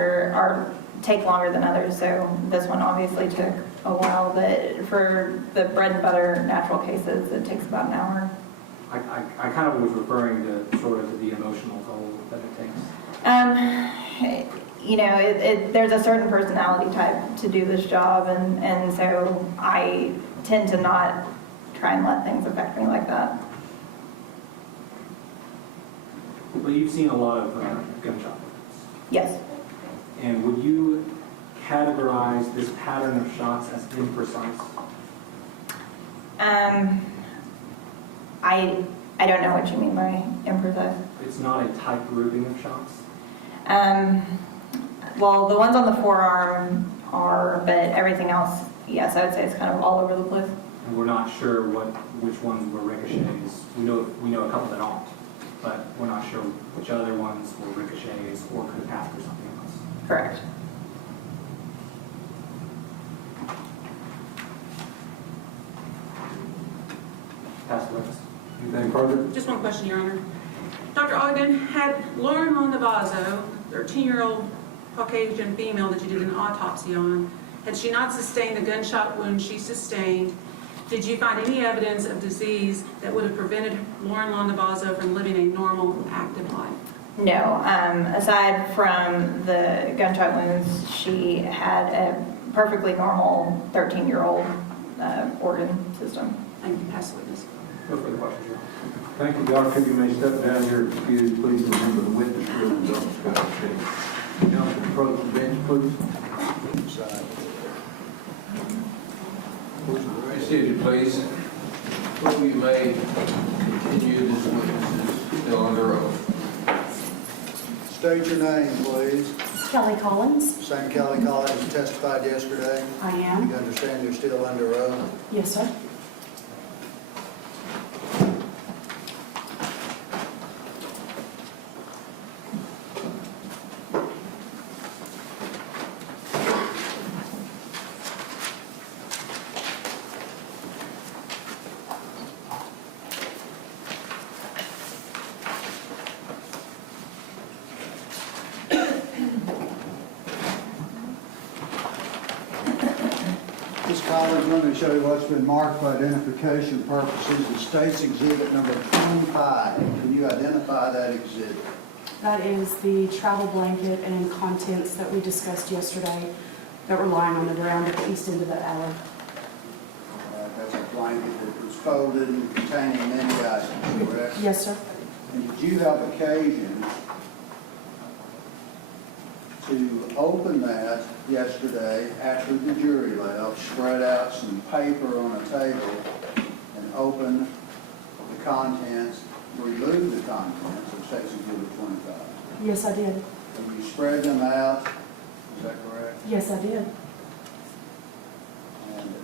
take longer than others, so this one obviously took a while, but for the bread and butter natural cases, it takes about an hour. I kind of was referring to sort of the emotional toll that it takes. There's a certain personality type to do this job, and so I tend to not try and let things affect me like that. Well, you've seen a lot of gunshot wounds. Yes. And would you categorize this pattern of shots as imprecise? I don't know what you mean by imprecise. It's not a tight grouping of shots? Well, the ones on the forearm are, but everything else, yes, I would say it's kind of all over the place. And we're not sure which ones were ricochets. We know a couple that aren't, but we're not sure which other ones were ricochets or could have passed for something else. Correct. Pass the witness. Anything further? Just one question, Your Honor. Dr. Ogden, had Lauren Mondavazo, 13-year-old Caucasian female that you did an autopsy on, had she not sustained the gunshot wound she sustained, did you find any evidence of disease that would have prevented Lauren Mondavazo from living a normal, active life? No. Aside from the gunshot wounds, she had a perfectly normal 13-year-old organ system. Thank you. Pass the witness. No further questions, Your Honor. Thank you, Doctor. You may step down here. Excuse, please remember the witness rule and don't discuss things. Counsel, approach the bench, please. Excuse me, please. Will you may continue, this witness is still under oath. State your name, please. Kelly Collins. Same Kelly Collins who testified yesterday. I am. You understand you're still under oath? Yes, sir. Ms. Collins, let me show you what's been marked for identification purposes. The state's exhibit number 25. Can you identify that exhibit? That is the travel blanket and contents that we discussed yesterday that were lying on the ground at the east end of the alley. That's a blanket that was folded and containing many items, correct? Yes, sir. And did you have occasion to open that yesterday after the jury left, spread out some paper on a table, and open the contents, remove the contents of State's Exhibit 25? Yes, I did. And you spread them out, is that correct? Yes, I did. And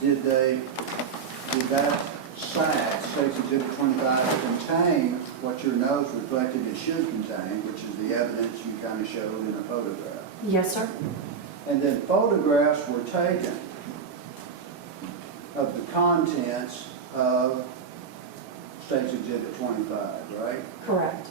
did that sack, State's Exhibit 25, contain what your notes reflected it should contain, which is the evidence you kind of showed in a photograph? Yes, sir. And then photographs were taken of the contents of State's Exhibit 25, right? Correct.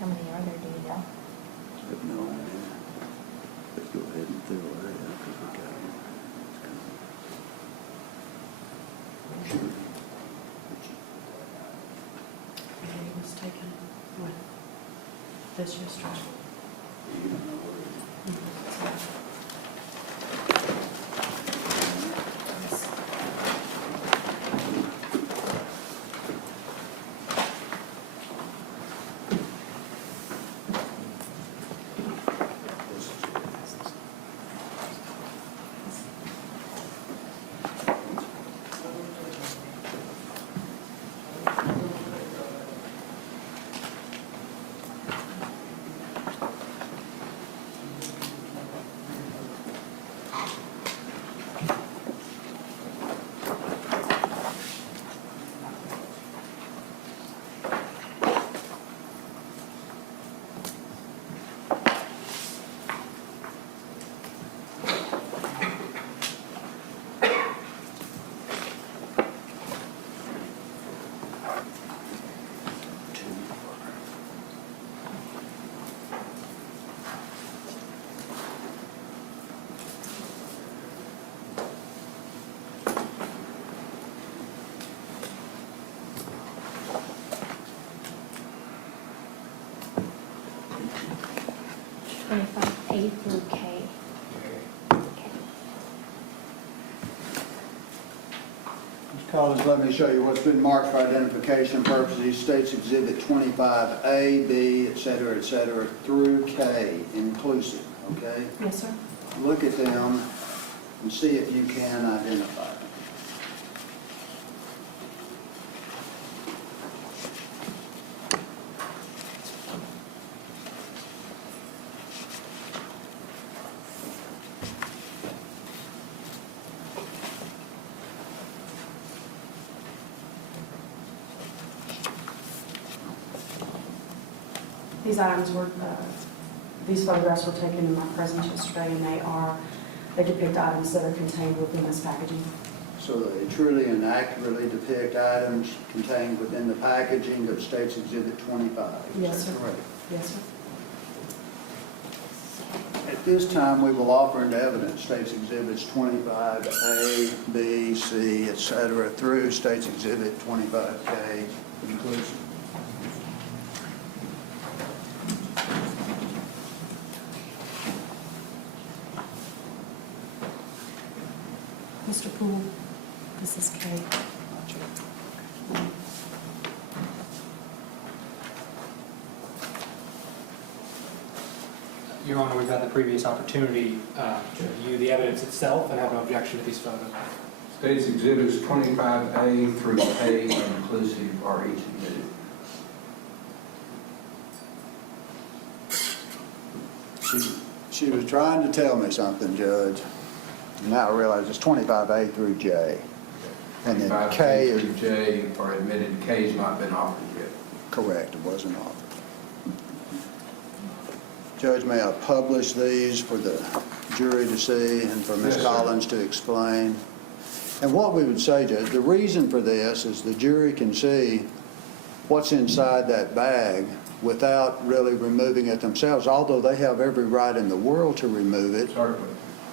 How many are there, do you know? No idea. Let's go ahead and fill that out because we got it. Sure. this yesterday. A through K. Mr. Collins, let me show you what's been marked for identification purposes. States Exhibit 25A, B, et cetera, through K, inclusive, okay? Yes, sir. Look at them and see if you can identify them. These items were, these photographs were taken in my presence yesterday, and they depict items that are contained within this packaging. So they truly and accurately depict items contained within the packaging of States Exhibit 25. Yes, Is that sir. correct? Yes, sir. At this time, we will offer into evidence States Exhibits 25A, B, C, et cetera, through States Exhibit 25K inclusive. Mr. Poole, this is Kay. Your Honor, we've had the previous opportunity to view the evidence itself and have no objection to these photos. States Exhibits 25A through K inclusive are each admitted. She was trying to tell me something, Judge. Now I realize it's 25A through J. And then 25A K is through J are admitted. K's not been offered yet. correct, it wasn't offered. Judge, may I publish these for the jury to see and for Ms. Yes, sir. Collins to explain? And what we would say, Judge, the reason for this is the jury can see what's inside that bag without really removing it themselves, although they have every right in the world to remove it, Certainly.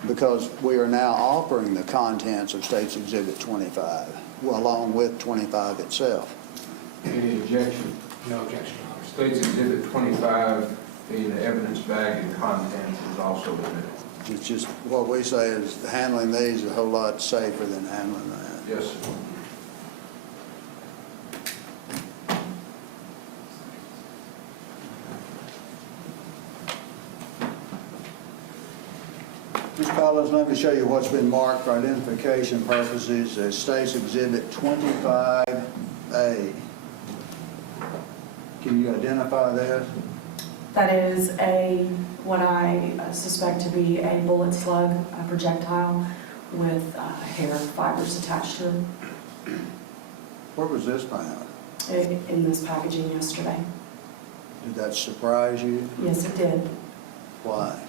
because we are now offering the contents of States Exhibit 25, along with 25 itself. Any objection? No objection, Your Honor. States Exhibit 25 being the evidence bag and contents is also admitted. It's just, what we say is handling these is a whole lot safer than handling that. Yes, sir. Ms. Collins, let me show you what's been marked for identification purposes as States Exhibit 25A. Can you identify that? That is what I suspect to be a bullet slug, a projectile with hair fibers attached to it Where was this found? in this packaging yesterday. Did that surprise you? Yes, it did. Why?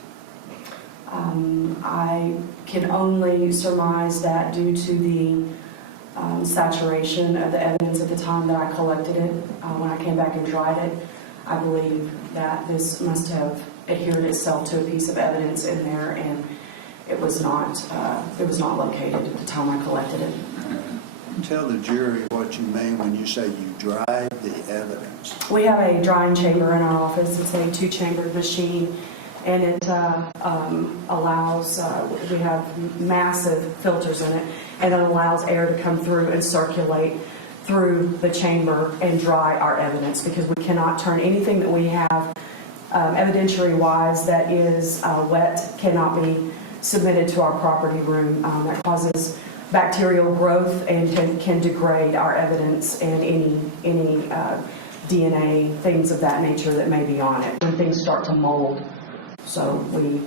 I can only surmise that due to the saturation of the evidence at the time that I collected it. When I came back and dried it, I believe that this must have adhered itself to a piece of evidence in there, and it was not located at the time I collected it. Tell the jury what you mean when you say you dried hide the evidence? We have a drying chamber in our office. It's a 2-chambered machine, and it allows, we have massive filters in it, and it allows air to come through and circulate through the chamber and dry our evidence, because we cannot turn anything that we have evidentiary-wise that is wet cannot be submitted to our property room. That causes bacterial growth and can degrade our evidence and any DNA, things of that nature that may be on it when things start to mold. So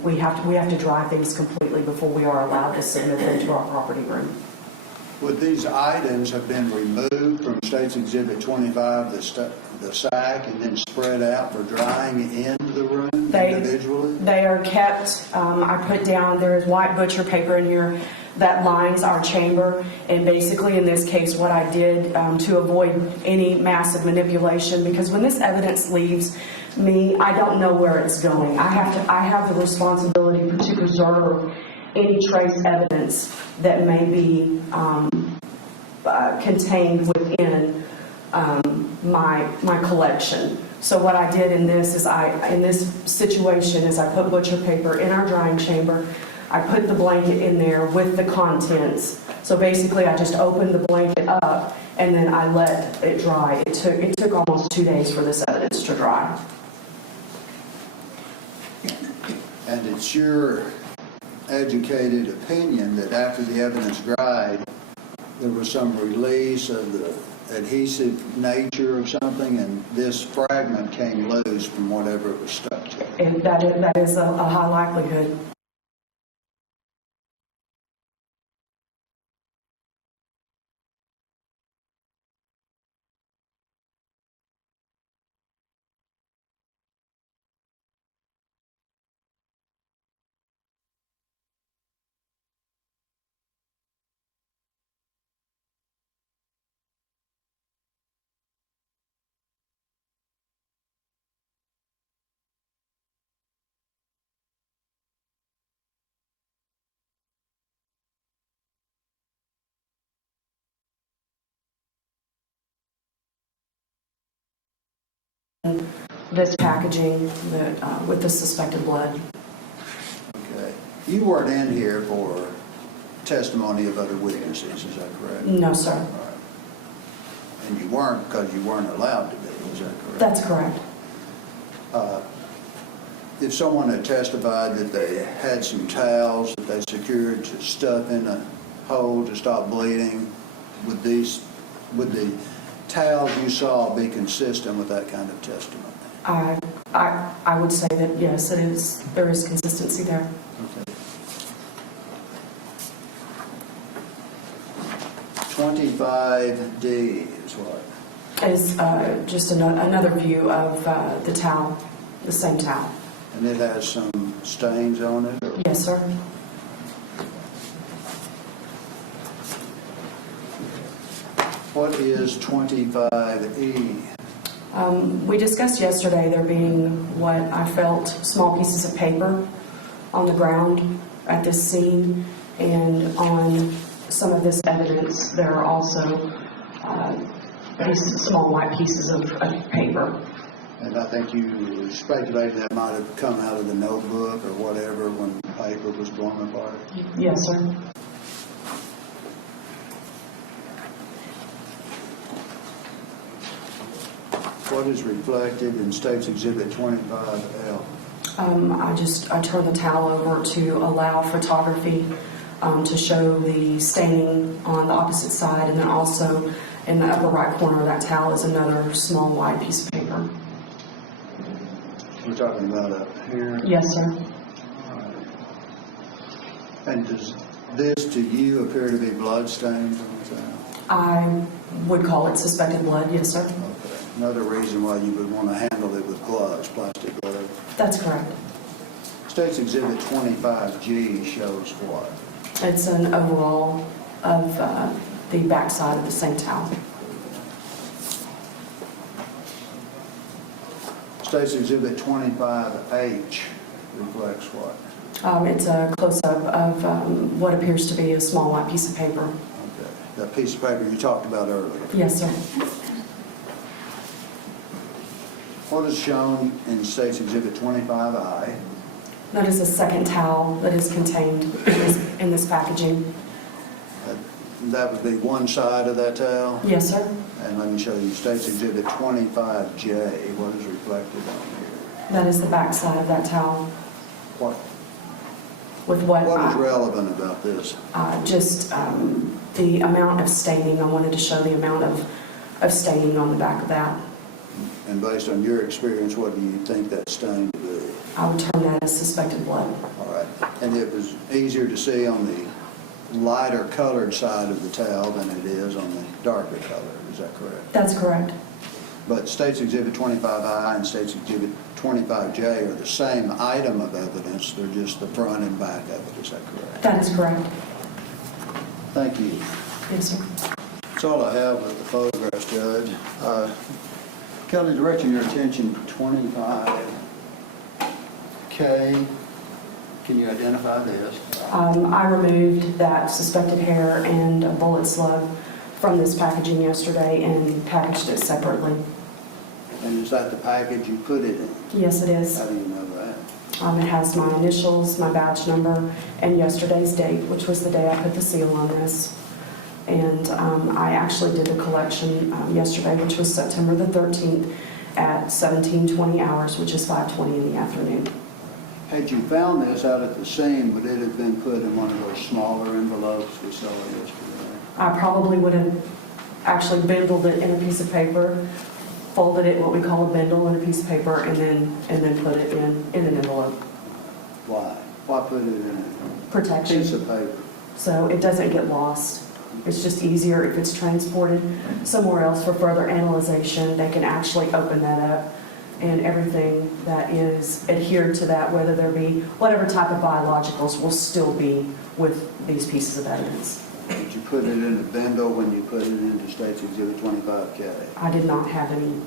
we have to dry things completely before we are allowed to submit them to our property room. Would these items have been removed from State's Exhibit 25, the sack, and then spread out for drying in the room individually? They are kept, I put down, there is white butcher paper in here that lines our chamber, and basically in this case what I did to avoid any massive manipulation, because when this evidence leaves me, I don't know where it's going. I have the responsibility to preserve any trace evidence that may be contained within my collection. So what I did in this is in this situation is I put butcher paper in our drying chamber. I put the blanket in there with the contents. So basically I just opened the blanket up and then I let it dry. It took almost 2 days for this evidence to dry. And it's your educated opinion that after the evidence dried, there was some release of the adhesive nature of something, and this fragment came loose from whatever it was stuck to. And that is a high likelihood. This packaging that, with the suspected blood. Okay. You weren't in here for testimony of other witnesses, is that correct? No, sir. All right. And you weren't because you weren't allowed to be, is that correct? That's correct. If someone had testified that they had some towels that they secured to stuff in a hole to stop bleeding, would the towels you saw be consistent with that kind of testimony? I would say that yes, it is. There is consistency there. Okay. 25D is what? Is just another view of the towel, the same towel. And it has some stains on it? Or? Yes, sir. What is 25E? We discussed yesterday there being what I felt small pieces of paper on the ground at this scene, and on some of this evidence there are also these small white pieces of paper. And I think you speculated that might have come out of the notebook or whatever when the paper was blown apart? Yes, sir. What is reflected in State's Exhibit 25L? I turned the towel over to allow photography to show the staining on the opposite side, and then also in the upper right corner of that towel is another small white piece of paper. We're talking about up here? Yes, sir. All right. And does this to you appear to be blood stains on the towel? I would call it suspected blood, yes, sir. Okay. Another reason why you would want to handle it with gloves, plastic gloves. That's correct. State's Exhibit 25G shows what? It's an overall of the back side of the same towel. State's Exhibit 25H reflects what? It's a close-up of what appears to be a small white piece of paper. Okay. That piece of paper you talked about earlier. Yes, sir. What is shown in State's Exhibit 25I? That is a second towel that is contained in this packaging. That would be one side of that towel? Yes, sir. And let me show you State's Exhibit 25J. What is reflected on here? That is the back side of that towel. What With what? is relevant about this? Just the amount of staining. I wanted to show the amount of staining on the back of that. And based on your experience, what do you think that stain to be? I would term that as suspected blood. All right. And it was easier to see on the lighter colored side of the towel than it is on the darker color. Is that correct? That's correct. But State's Exhibit 25I and State's Exhibit 25J are the same item of evidence. They're just the front and back of it. Is that correct? That is correct. Thank you. Yes, sir. That's all I have with the photographs, Judge. Kelly, directing your attention to 25K. Can you identify this? I removed that suspected hair and a bullet slug from this packaging yesterday and packaged it separately. And is that the package you put it in? Yes, it is. How do you know that? It has my initials, my badge number, and yesterday's date, which was the day I put the seal on this. And I actually did the collection yesterday, which was September the 13th at 17:20 hours, which is 5:20 in the afternoon. Had you found this out at the scene, would it have been put in one of those smaller envelopes we saw yesterday? I probably would have actually bundled it in a piece of paper, folded it, what we call a bundle, in a piece of paper, and then put it in an envelope. Why? Why put it in a Protection, piece of paper? so it doesn't get lost. It's just easier if it's transported somewhere else for further analyzation. They can actually open that up, and everything that is adhered to that, whether there be whatever type of biologicals, will still be with these pieces of evidence. Did you put it in a bundle when you put it into State's Exhibit 25K? I did not have any.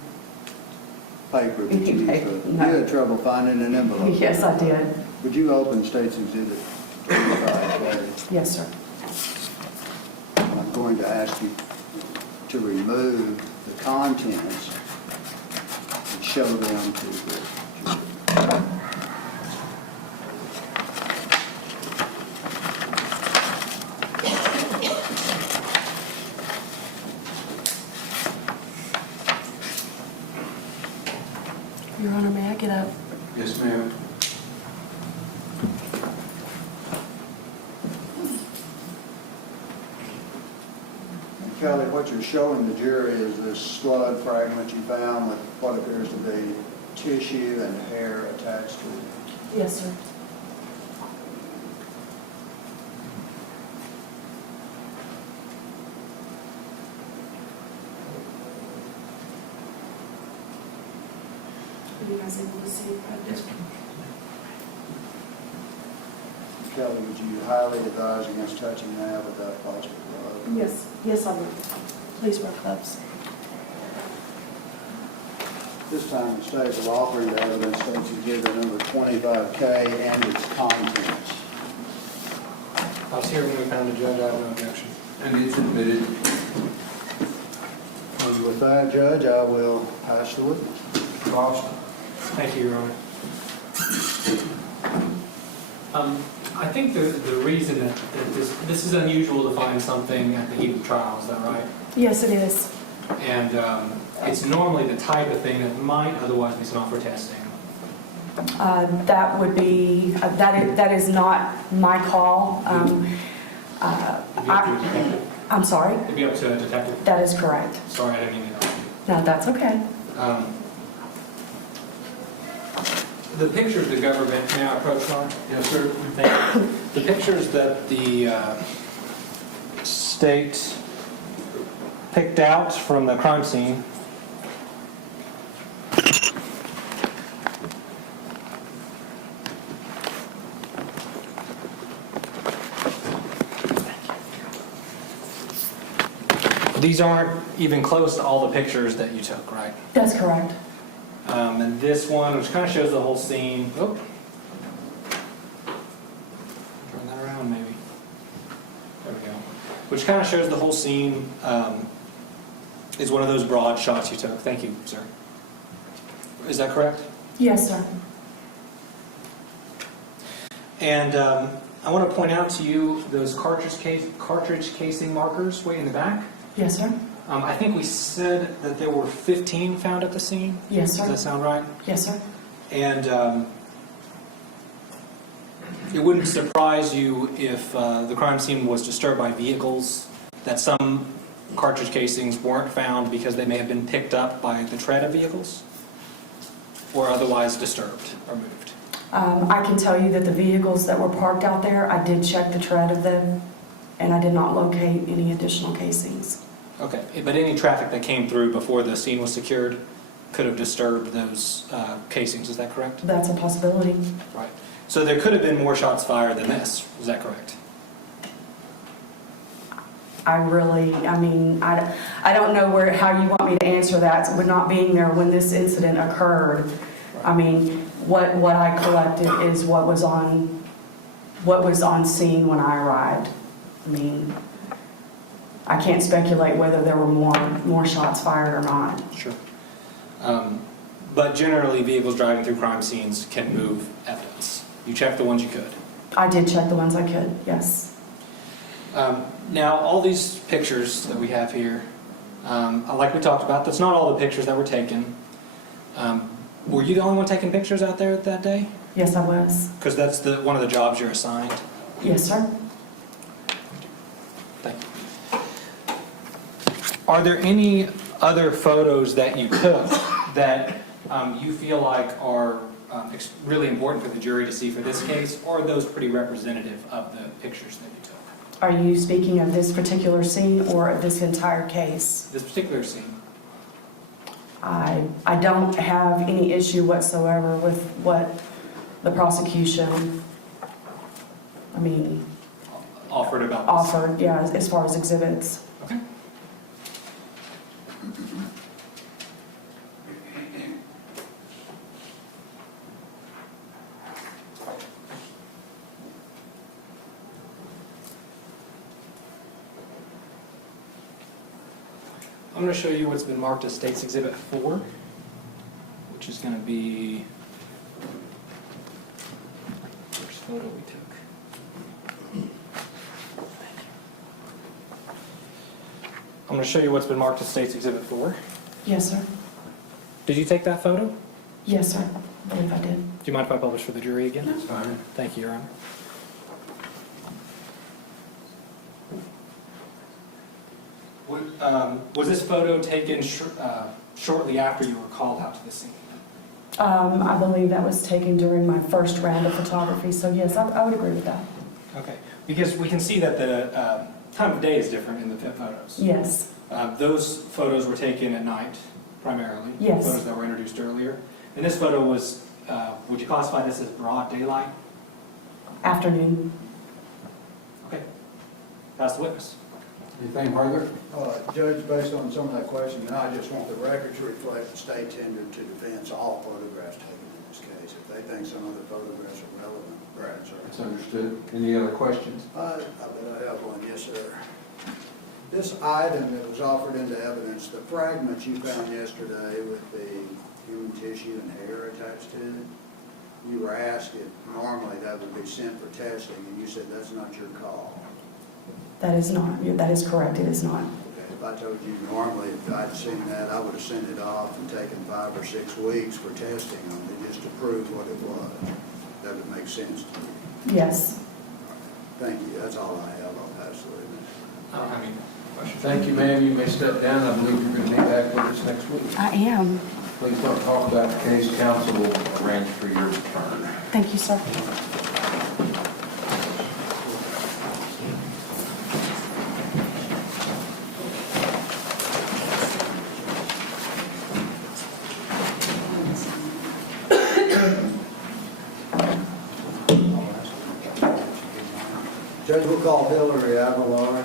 Paper that you Any used paper, to- no. You had trouble finding an envelope? Yes, I did. Would you open State's Exhibit 25K? Yes, sir. I'm going to ask you to remove the contents and show them to the jury. Your Honor, may I get up? Yes, ma'am. Kelly, what you're showing the jury is this slug fragment you found with what appears to be tissue and hair attached to it. Yes, sir. Are you guys able to see? Yes. Kelly, would you highly advise against touching that without plastic glove? Yes, yes, I will. Please wear gloves. This time the state will offer you evidence State's Exhibit number 25K and its contents. I was here when we found the judge. I have no objection. And it's admitted. And with that, Judge, I will pass the witness. Boston. Thank you, Your Honor. I think the reason that this is unusual to find something at the heat of the trial, is that right? Yes, it is. And it's normally the type of thing that might otherwise be sent off for testing. That would be, that is not my call. It'd be up to a detective. I'm sorry? It'd be up to a detective. That is correct. Sorry, I didn't mean to. No, that's okay. The pictures the government, may I approach, Ron? Yes, sir. Thank you. The pictures that the state picked out from the crime scene these aren't even close to all the pictures that you took, right? That's correct. And this one, which kind of shows the whole scene. Oh. Turn that around, maybe. There we go. Which kind of shows the whole scene. Is one of those broad shots you took. Thank you, sir. Is that correct? Yes, sir. And I want to point out to you those cartridge casing markers way in the back. Yes, sir. I think we said that there were 15 found at the scene. Yes, sir. Does that sound right? Yes, sir. And it wouldn't surprise you if the crime scene was disturbed by vehicles, that some cartridge casings weren't found because they may have been picked up by the tread of vehicles or otherwise disturbed or moved. I can tell you that the vehicles that were parked out there, I did check the tread of them, and I did not locate any additional casings. Okay, but any traffic that came through before the scene was secured could have disturbed those casings, is that correct? That's a possibility. Right. So there could have been more shots fired than this, is that correct? I don't know how you want me to answer that, with not being there when this incident occurred. I mean, what I collected is what was on scene when I arrived. I mean, I can't speculate whether there were more shots fired or not. Sure. But generally, vehicles driving through crime scenes can move evidence. You checked the ones you could. I did check the ones I could, yes. Now, all these pictures that we have here, like we talked about, that's not all the pictures that were taken. Were you the only one taking pictures out there that day? Yes, I was. Because that's one of the jobs you're assigned. Yes, sir. Thank you. Are there any other photos that you took that you feel like are really important for the jury to see for this case, or are those pretty representative of the pictures that you took? Are you speaking of this particular scene or of this entire case? This particular scene. I don't have any issue whatsoever with what the prosecution, Offered about this. offered, yeah, as far as exhibits. Okay. I'm going to show you what's been marked as State's Exhibit 4, which is going to be the first photo we took. I'm going to show you what's been marked as State's Exhibit 4. Yes, sir. Did you take that photo? Do Yes, sir. I believe I did. you mind if I publish for the jury again? That's fine. Thank you, Your Honor. Was this photo taken shortly after you were called out to the scene? I believe that was taken during my first round of photography, so yes, I would agree with that. Okay, because we can see that the time of day is different in the photos. Yes, Those photos were taken at night, primarily. Yes. Photos that were introduced earlier. And this photo was, would you classify this as broad daylight? afternoon. Okay. That's the witness. Anything further? Judge, based on some of that question, I just want the record to reflect the state tendered to defense all photographs taken in this case. If they think some other photographs are relevant, right, sir. That's understood. Any other questions? I bet I have one, yes, sir. This item that was offered into evidence, the fragments you found yesterday with the human tissue and hair attached to it, you were asked if normally that would be sent for testing, and you said that's not your call. That is correct, it is not. Okay, if I told you normally if I'd seen that, I would have sent it off and taken 5 or 6 weeks for testing on it just to prove what it was. That would make sense to me. Yes. Thank you, that's all I have. I'll pass the witness. I don't have any questions. Thank you, ma'am. You may step down. I believe you're going to be back with us next week. I am. Please don't talk about the case. Counsel will arrange for your return. Thank you, sir. Judge, we'll call Hillary Avilar.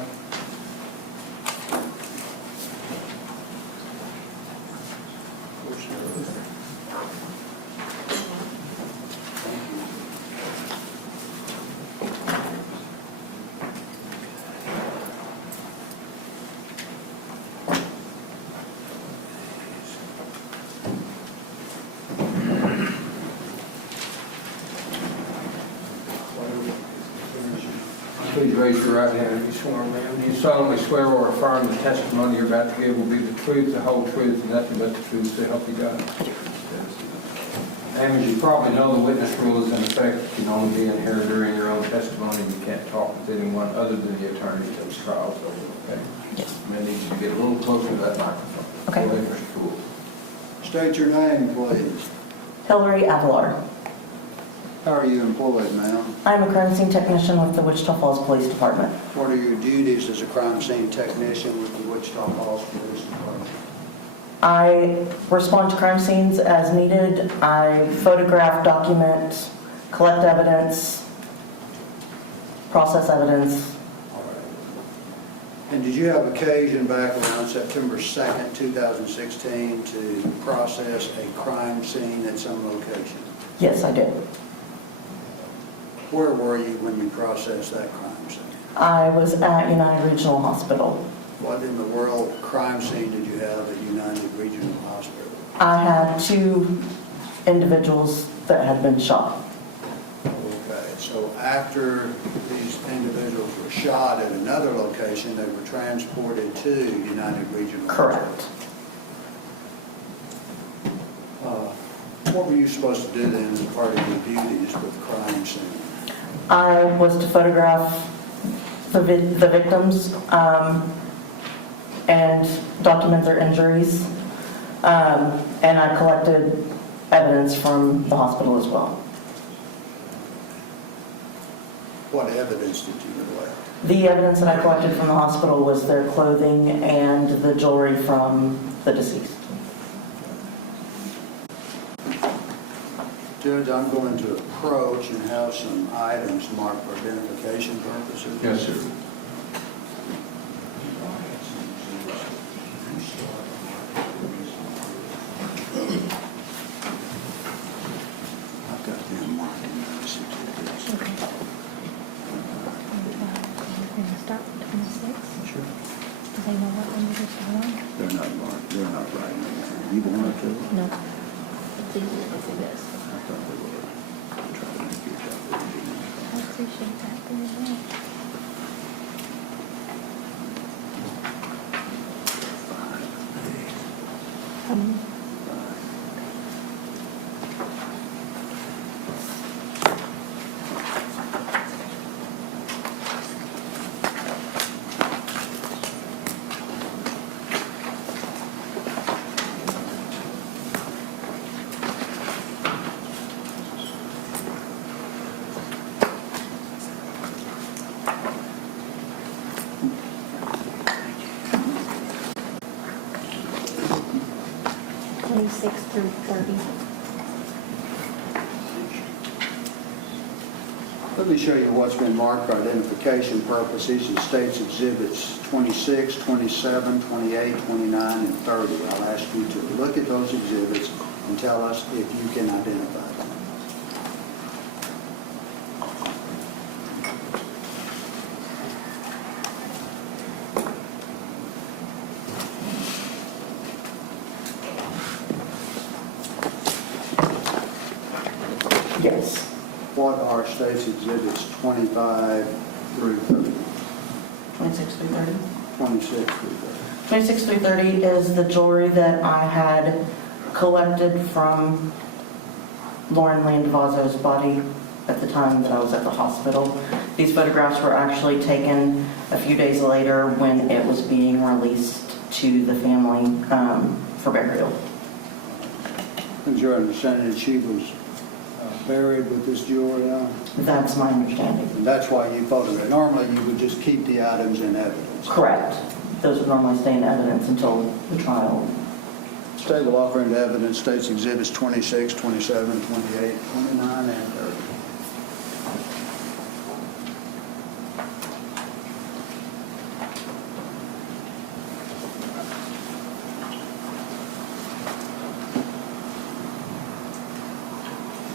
raise your right hand if you swear, ma'am. Do you solemnly swear or affirm the testimony you're about to give will be the truth, the whole truth, and nothing but the truth, so help you God? Ma'am, as you probably know, the witness rule is in effect. You can only be in here during your own testimony. You can't talk with anyone other than the attorney until the trial's over, okay? Yes. I need you to get a little closer to that microphone. Okay. Go ahead, Mr. Poole. State your name, please. Hillary Avilar. How are you employed, ma'am? I'm a crime scene technician with the Wichita Falls Police Department. What are your duties as a crime scene technician with the Wichita Falls Police Department? I respond to crime scenes as needed. I photograph, document, collect evidence, process evidence. All right. And did you have occasion back around September 2nd, 2016 to process a crime scene at some location? Yes, I did. Where were you when you processed that crime scene? I was at United Regional Hospital. What in the world crime scene did you have at United Regional Hospital? I had 2 individuals that had been shot. Okay, so after these individuals were shot at another location, they were transported to United Regional Hospital? Correct. What were you supposed to do then as part of your duties with the crime scene? I was to photograph the victims and document their injuries, and I collected evidence from the hospital as well. What evidence did you collect? The evidence that I collected from the hospital was their clothing and the jewelry from the deceased. Judge, I'm going to approach and have some items marked for identification purposes. Yes, sir. I've got them marked in those certificates. Okay. Can you start with 26? Sure. Do they know what one you're starting on? They're not marked, they're not writing them down. You want to? No. It's easier to do this. I thought they were. I'm trying to make your job easy. I appreciate that very much. Um, through 30. Let me show you what's been marked for identification purposes in States Exhibits 26, 27, 28, 29, and 30. I'll ask you to look at those exhibits and tell us if you can identify them. Yes. What are States Exhibits 25 through 30? 26 through 30. 26 through 30. 26 through 30 is the jewelry that I had collected from Lauren Landavazo's body at the time that I was at the hospital. These photographs were actually taken a few days later when it was being released to the family for burial. Is your understanding that she was buried with this jewelry on? That's my understanding. And that's why you photographed. Normally, you would just keep the items in evidence. Correct. Those would normally stay in evidence until the trial. State will offer into evidence States Exhibits 26, 27, 28, 29, and 30.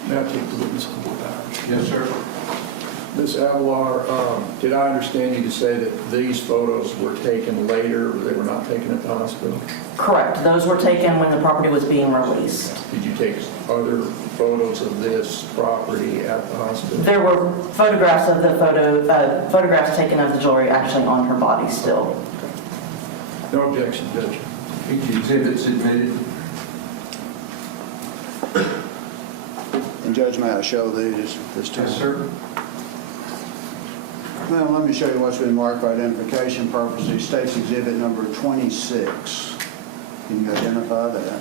May I take the witness on the badge? Yes, sir. Ms. Avilar, did I understand you to say that these photos were taken later, or they were not taken at the hospital? Correct. Those were taken when the property was being released. Did you take other photos of this property at the hospital? There were photographs of the photographs taken of the jewelry actually on her body still. No objection, Judge. Each exhibit's admitted. And Judge, may I show these this time? Yes, sir. Now, let me show you what's been marked for identification purposes. State's exhibit number 26. Can you identify that?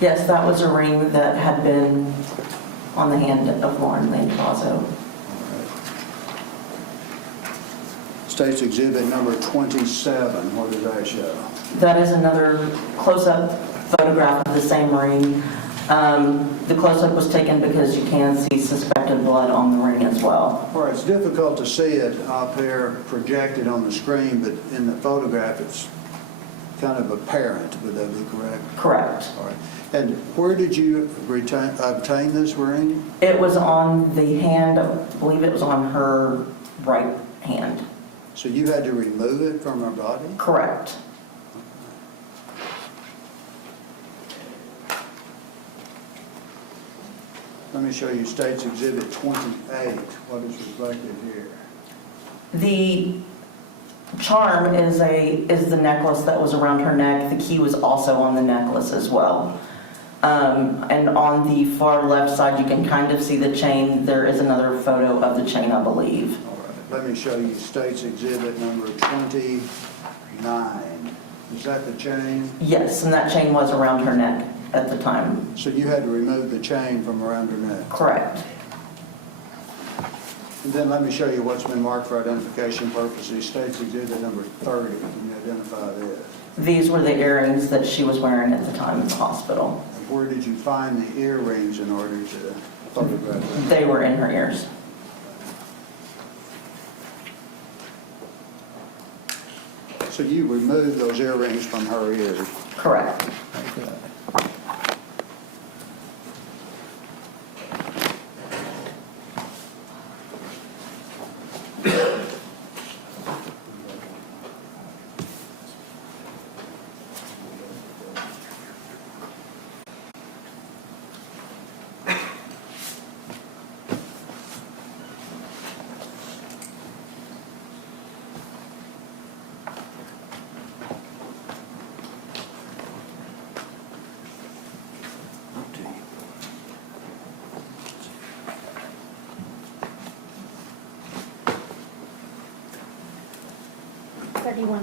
Yes, that was a ring that had been on the hand of Lauren Lane Vazo. State's exhibit number 27. What does that show? That is another close-up photograph of the same ring. The close-up was taken because you can see suspected blood on the ring as well. All right, it's difficult to see it up here projected on the screen, but in the photograph it's kind of apparent. Would that be correct? Correct. All right. And where did you obtain this ring? It was on the hand, I believe it was on her right hand. So you had to remove it from her body? Correct. Let me show you State's Exhibit 28, what is reflected here. The charm is the necklace that was around her neck. The key was also on the necklace as well. And on the far left side, you can kind of see the chain. There is another photo of the chain, I believe. All right, let me show you State's Exhibit number 29. Is that the chain? Yes, and that chain was around her neck at the time. So you had to remove the chain from around her neck? Correct. And then let me show you what's been marked for identification purposes. State's Exhibit number 30. Can you identify this? These were the earrings that she was wearing at the time in the hospital. And where did you find the earrings in order to photograph them? They were in her ears. So you removed those earrings from her ears? Correct.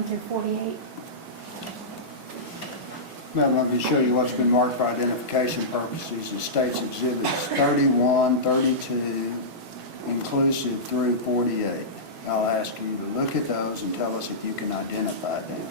Through 48. Now let me show you what's been marked for identification purposes. The State's Exhibits 31, 32, inclusive through 48. I'll ask you to look at those and tell us if you can identify them.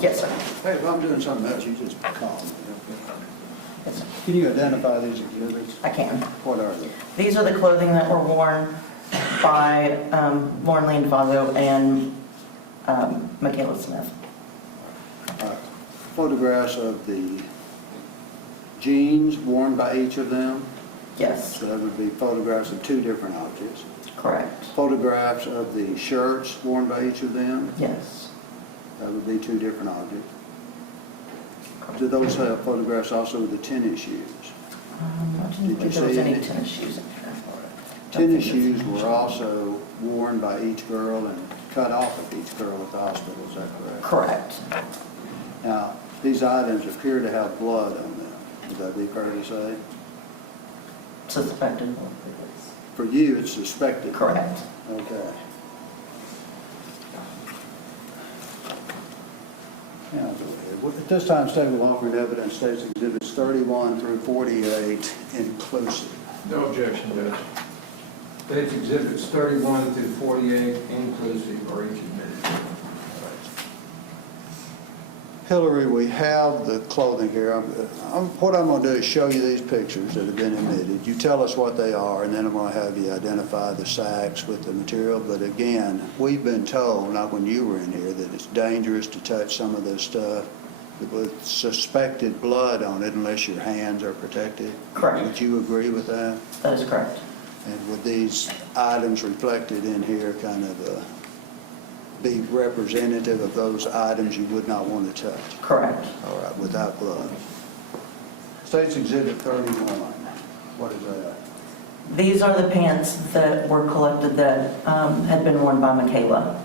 Yes, sir. Hey, if I'm doing something else, you just call me. Yes, sir. Can you identify these exhibits? I can. What are they? These are the clothing that were worn by Lauren Lane Vazo and Michaela Smith. Photographs of the jeans worn by each of them. Yes, So that would be photographs of two different objects. correct. Photographs of the shirts worn by each of them. Yes. That would be two different objects. Do those have photographs also of the tennis shoes? I didn't Did you believe there was see any any? tennis shoes in here. Tennis shoes were also worn by each girl and cut off of each girl at the hospital, is that correct? Correct. Now, these items appear to have blood on them. Would that be fair to say? Suspected. For you, it's suspected. Correct. Okay. Now, go ahead. At this time, State will offer evidence, States Exhibits 31 through 48 inclusive. No objection, Judge. States Exhibits 31 through 48 inclusive are each admitted. Hillary, we have the clothing here. What I'm going to do is show you these pictures that have been admitted. You tell us what they are, and then I'm going to have you identify the sacks with the material. But again, we've been told, not when you were in here, that it's dangerous to touch some of this stuff with suspected blood on it unless your hands are protected. Correct. Would you agree with that? That is correct. And would these items reflected in here kind of be representative of those items you would not want to touch? Correct. All right, without gloves. States Exhibit 31, what is that? These are the pants that were collected that had been worn by Michaela.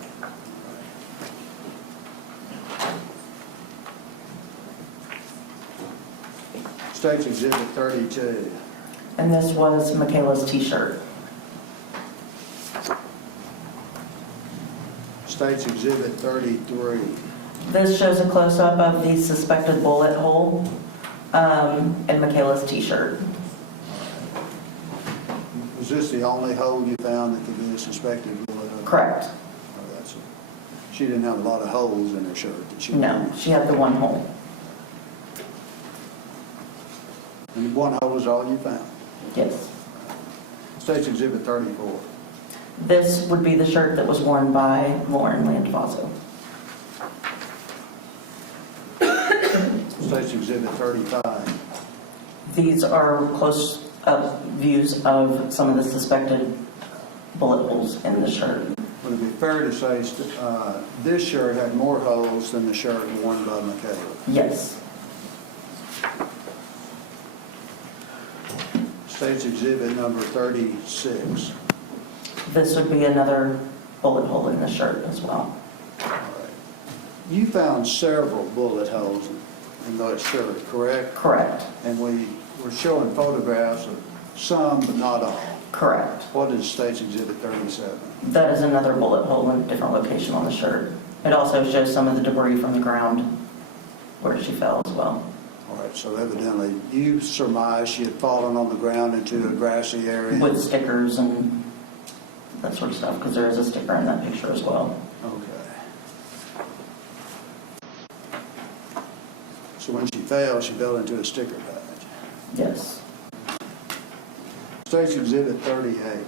States Exhibit 32. And this was Michaela's t-shirt. States Exhibit 33. This shows a close-up of the suspected bullet hole in Michaela's t-shirt. Was this the only hole you found that could be a suspected bullet hole? Correct. Oh, that's it. She didn't have a lot of holes in her shirt, did she? No, she had the one hole. And one hole is all you found? Yes. States Exhibit 34. This would be the shirt that was worn by Lauren Landvazo. States Exhibit 35. These are close-up views of some of the suspected bullet holes in the shirt. Would it be fair to say this shirt had more holes than the shirt worn by Michaela? Yes. States Exhibit number 36. This would be another bullet hole in the shirt as well. All right. You found several bullet holes in that shirt, correct? Correct. And we were showing photographs of some, but not all. Correct. What is States Exhibit 37? That is another bullet hole in a different location on the shirt. It also shows some of the debris from the ground where she fell as well. All right, so evidently you surmised she had fallen on the ground into a grassy area. With stickers and that sort of stuff, because there is a sticker in that picture as well. Okay. So when she fell into a sticker patch. Yes. States Exhibit 38.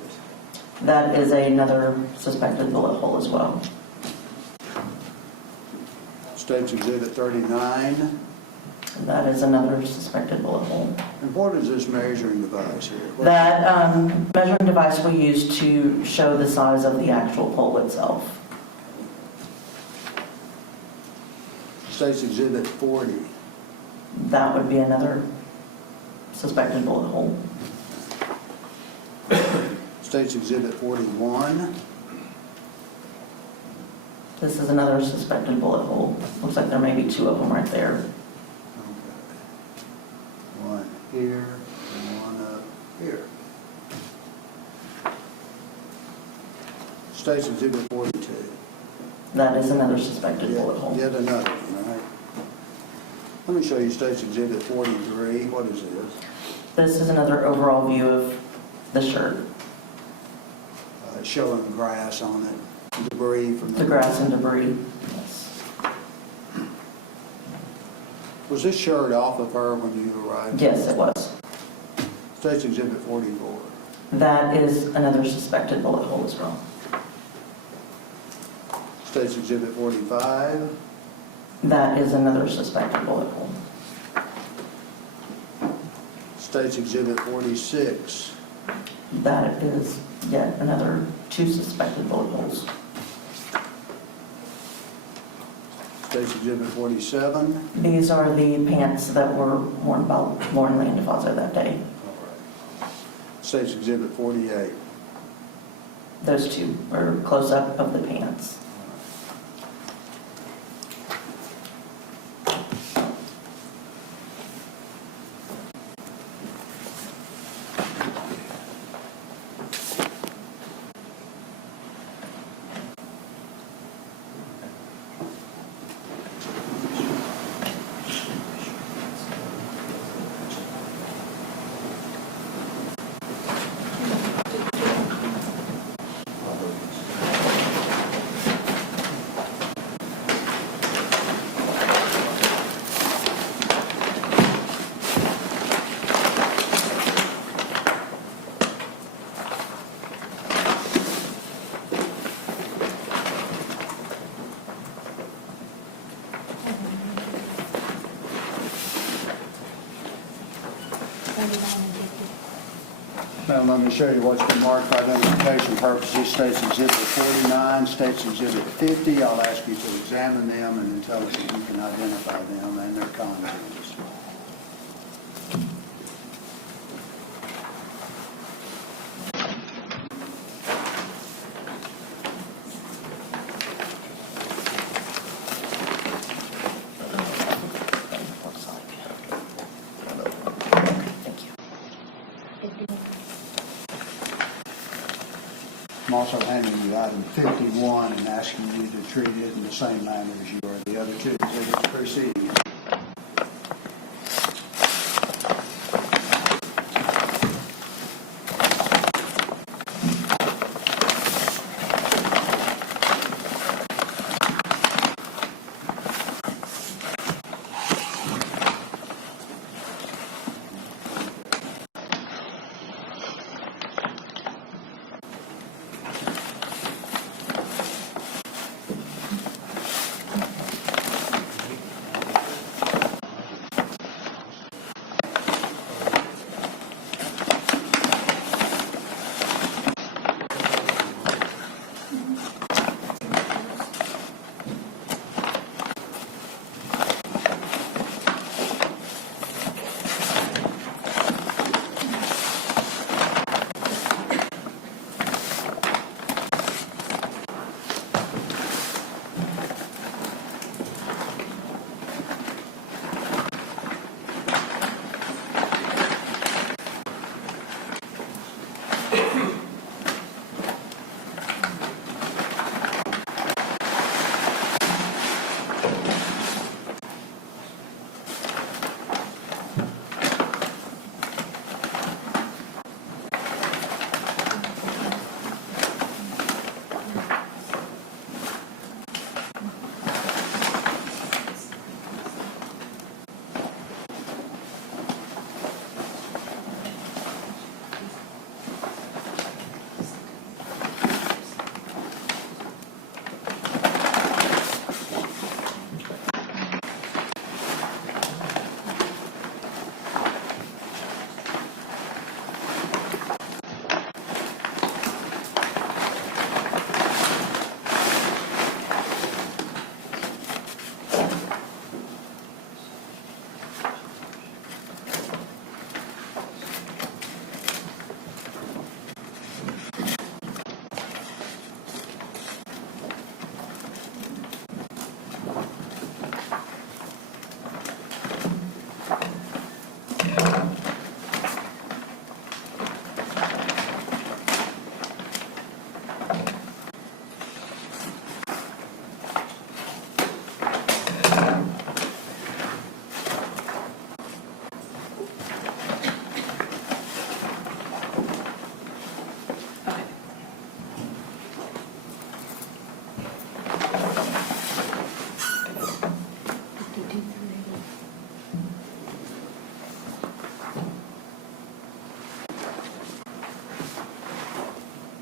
That is another suspected bullet hole as well. States Exhibit 39. That is another suspected bullet hole. And what is this measuring device here? That measuring device we use to show the size of the actual hole itself. States Exhibit 40. That would be another suspected bullet hole. States Exhibit 41. This is another suspected bullet hole. Looks like there may be two of them right there. Okay. One here and one up here. States Exhibit 42. That is another suspected bullet hole. Yet another one, right? Let me show you States Exhibit 43. What is this? This is another overall view of the shirt. Showing grass on it, debris from The grass and debris. Yes. Was this shirt off of her when you arrived? Yes, it was. States Exhibit 44. That is another suspected bullet hole as well. States Exhibit 45. That is another suspected bullet hole. States Exhibit 46. That is yet another two suspected bullet holes. State's Exhibit 47. These are the pants that were worn by Lauren Landavazo that day. State's Exhibit 48. Those two are close-up of the pants. Now, let me show you what's been marked for identification purposes. State's Exhibit 49, State's Exhibit 50. I'll ask you to examine them and then tell us if you can identify them and their contents. I'm also handing you item 51 and asking you to treat it in the same manner as you are the other two exhibits preceding it.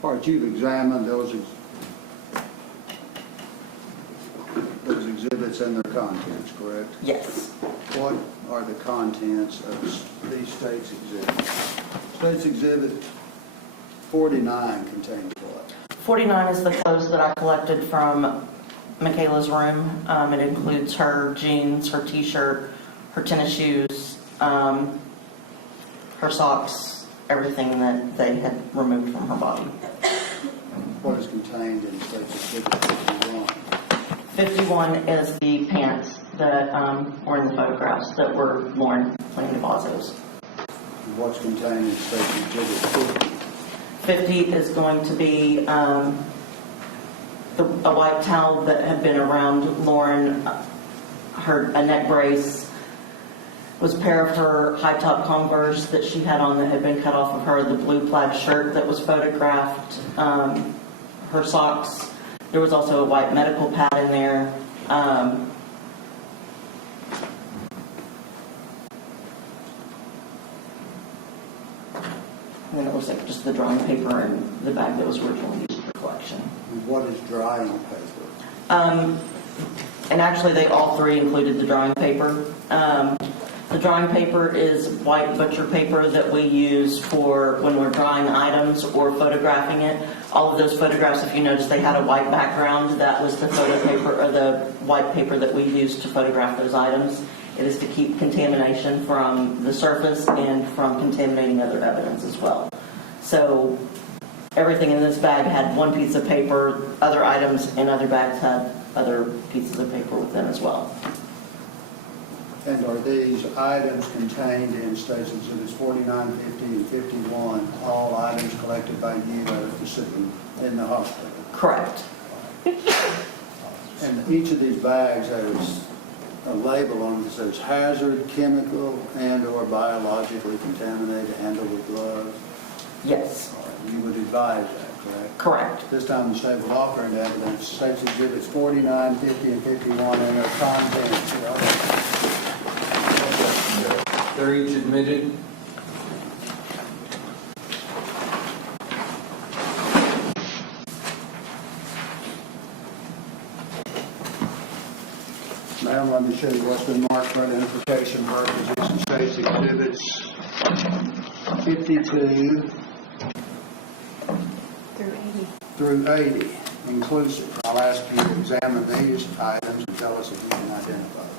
Part you've examined those exhibits and their contents, correct? Yes. What are the contents of these state's exhibits? State's Exhibit 49 contains what? 49 is the clothes that I collected from Michaela's room. It includes her jeans, her t-shirt, her tennis shoes, her socks, everything that they had removed from her body. What is contained in State's Exhibit 51? 51 is the pants that were in the photographs that were Lauren Landa Vazos. What's contained in State's Exhibit 50? 50 is going to be a white towel that had been around Lauren, a neck brace, was a pair of her high-top Converse that she had on that had been cut off of her, the blue plaid shirt that was photographed, her socks. There was also a white medical pad in there. And then it looks like just the drawing paper and the bag that was originally used for collection. What is drying paper? And actually, they all three included the drawing paper. The drawing paper is white butcher paper that we use for when we're drawing items or photographing it. All of those photographs, if you notice, they had a white background. That was the photo paper or the white paper that we used to photograph those items. It is to keep contamination from the surface and from contaminating other evidence as well. So everything in this bag had one piece of paper. Other items in other bags had other pieces of paper with them as well. And are these items contained in State's Exhibits 49, 50, and 51, all items collected by you at a facility in the hospital? Correct. And each of these bags has a label on it that says hazard, chemical, and/or biologically contaminated, handle with gloves. Yes. You would advise that, correct? Correct. This time the state will offer in evidence State's Exhibits 49, 50, and 51 and their contents. They're each admitted. Ma'am, let me show you what's been marked for identification purposes in State's Exhibits 52 through 80, inclusive. I'll ask you to examine these items and tell us if you can identify them.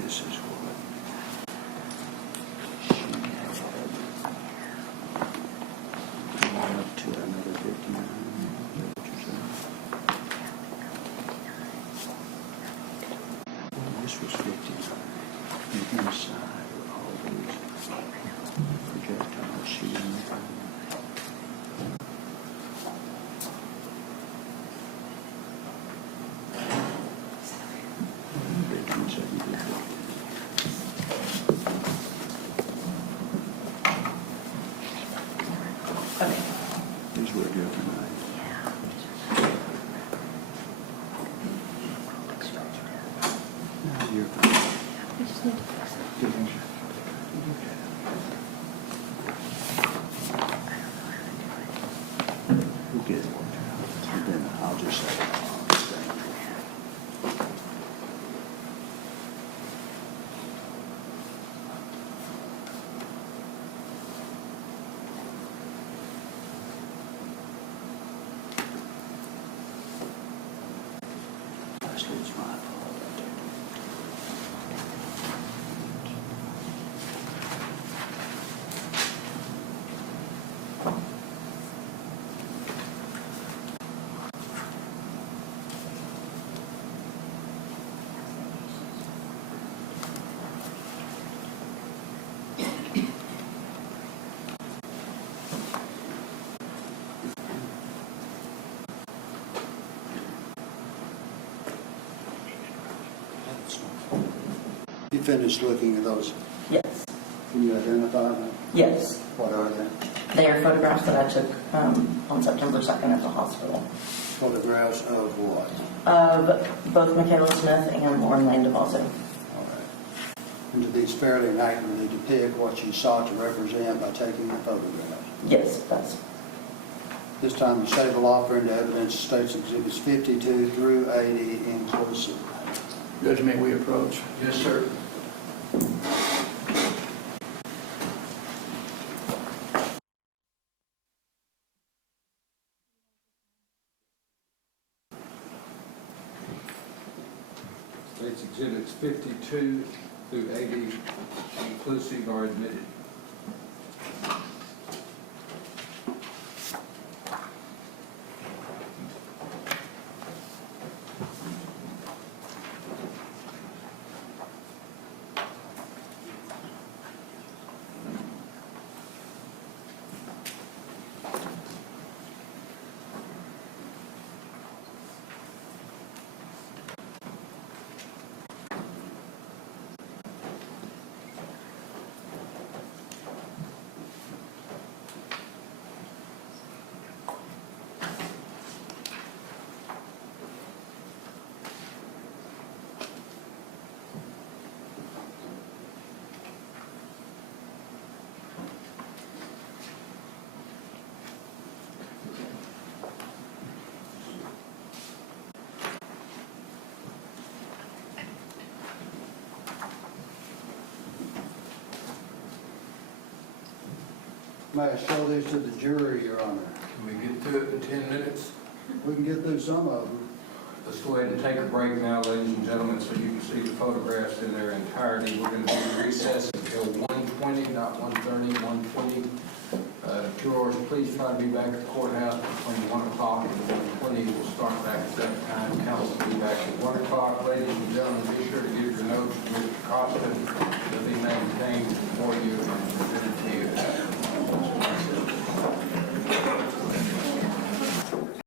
This is what she had. Up to another 59. This was 59. And inside were all these projectiles she had. These were here tonight. Now you're fine. We'll get it worked out. And then I'll just say, it's my fault. finished looking at those? Yes, Can you identify them? yes. What are they? They are photographs that I took on September 2nd at the hospital Photographs of what? of both Michaela Smith and Lauren Landavazo. All right. And do these fairly accurately depict what you sought to represent by taking the photographs? Yes, that's This time, you say the law for into evidence states exhibits 52 through 80 inclusive. Judge, may we approach? Yes, sir. States exhibits 52 through 80 inclusive are admitted. May I show these to the jury, Your Honor? Can we get through it in 10 minutes? We can get through some of them. Let's go ahead and take a break now, ladies and gentlemen, so you can see the photographs in their entirety. We're going to be recessed until 1:20, not 1:30, 1:20. Jurors, please try to be back at the courthouse between 1 o'clock and 1:20. We'll start back at that time. Counsel will be back at 1 o'clock. Ladies and gentlemen, be sure to give your notes to Mr. Costin to be maintained before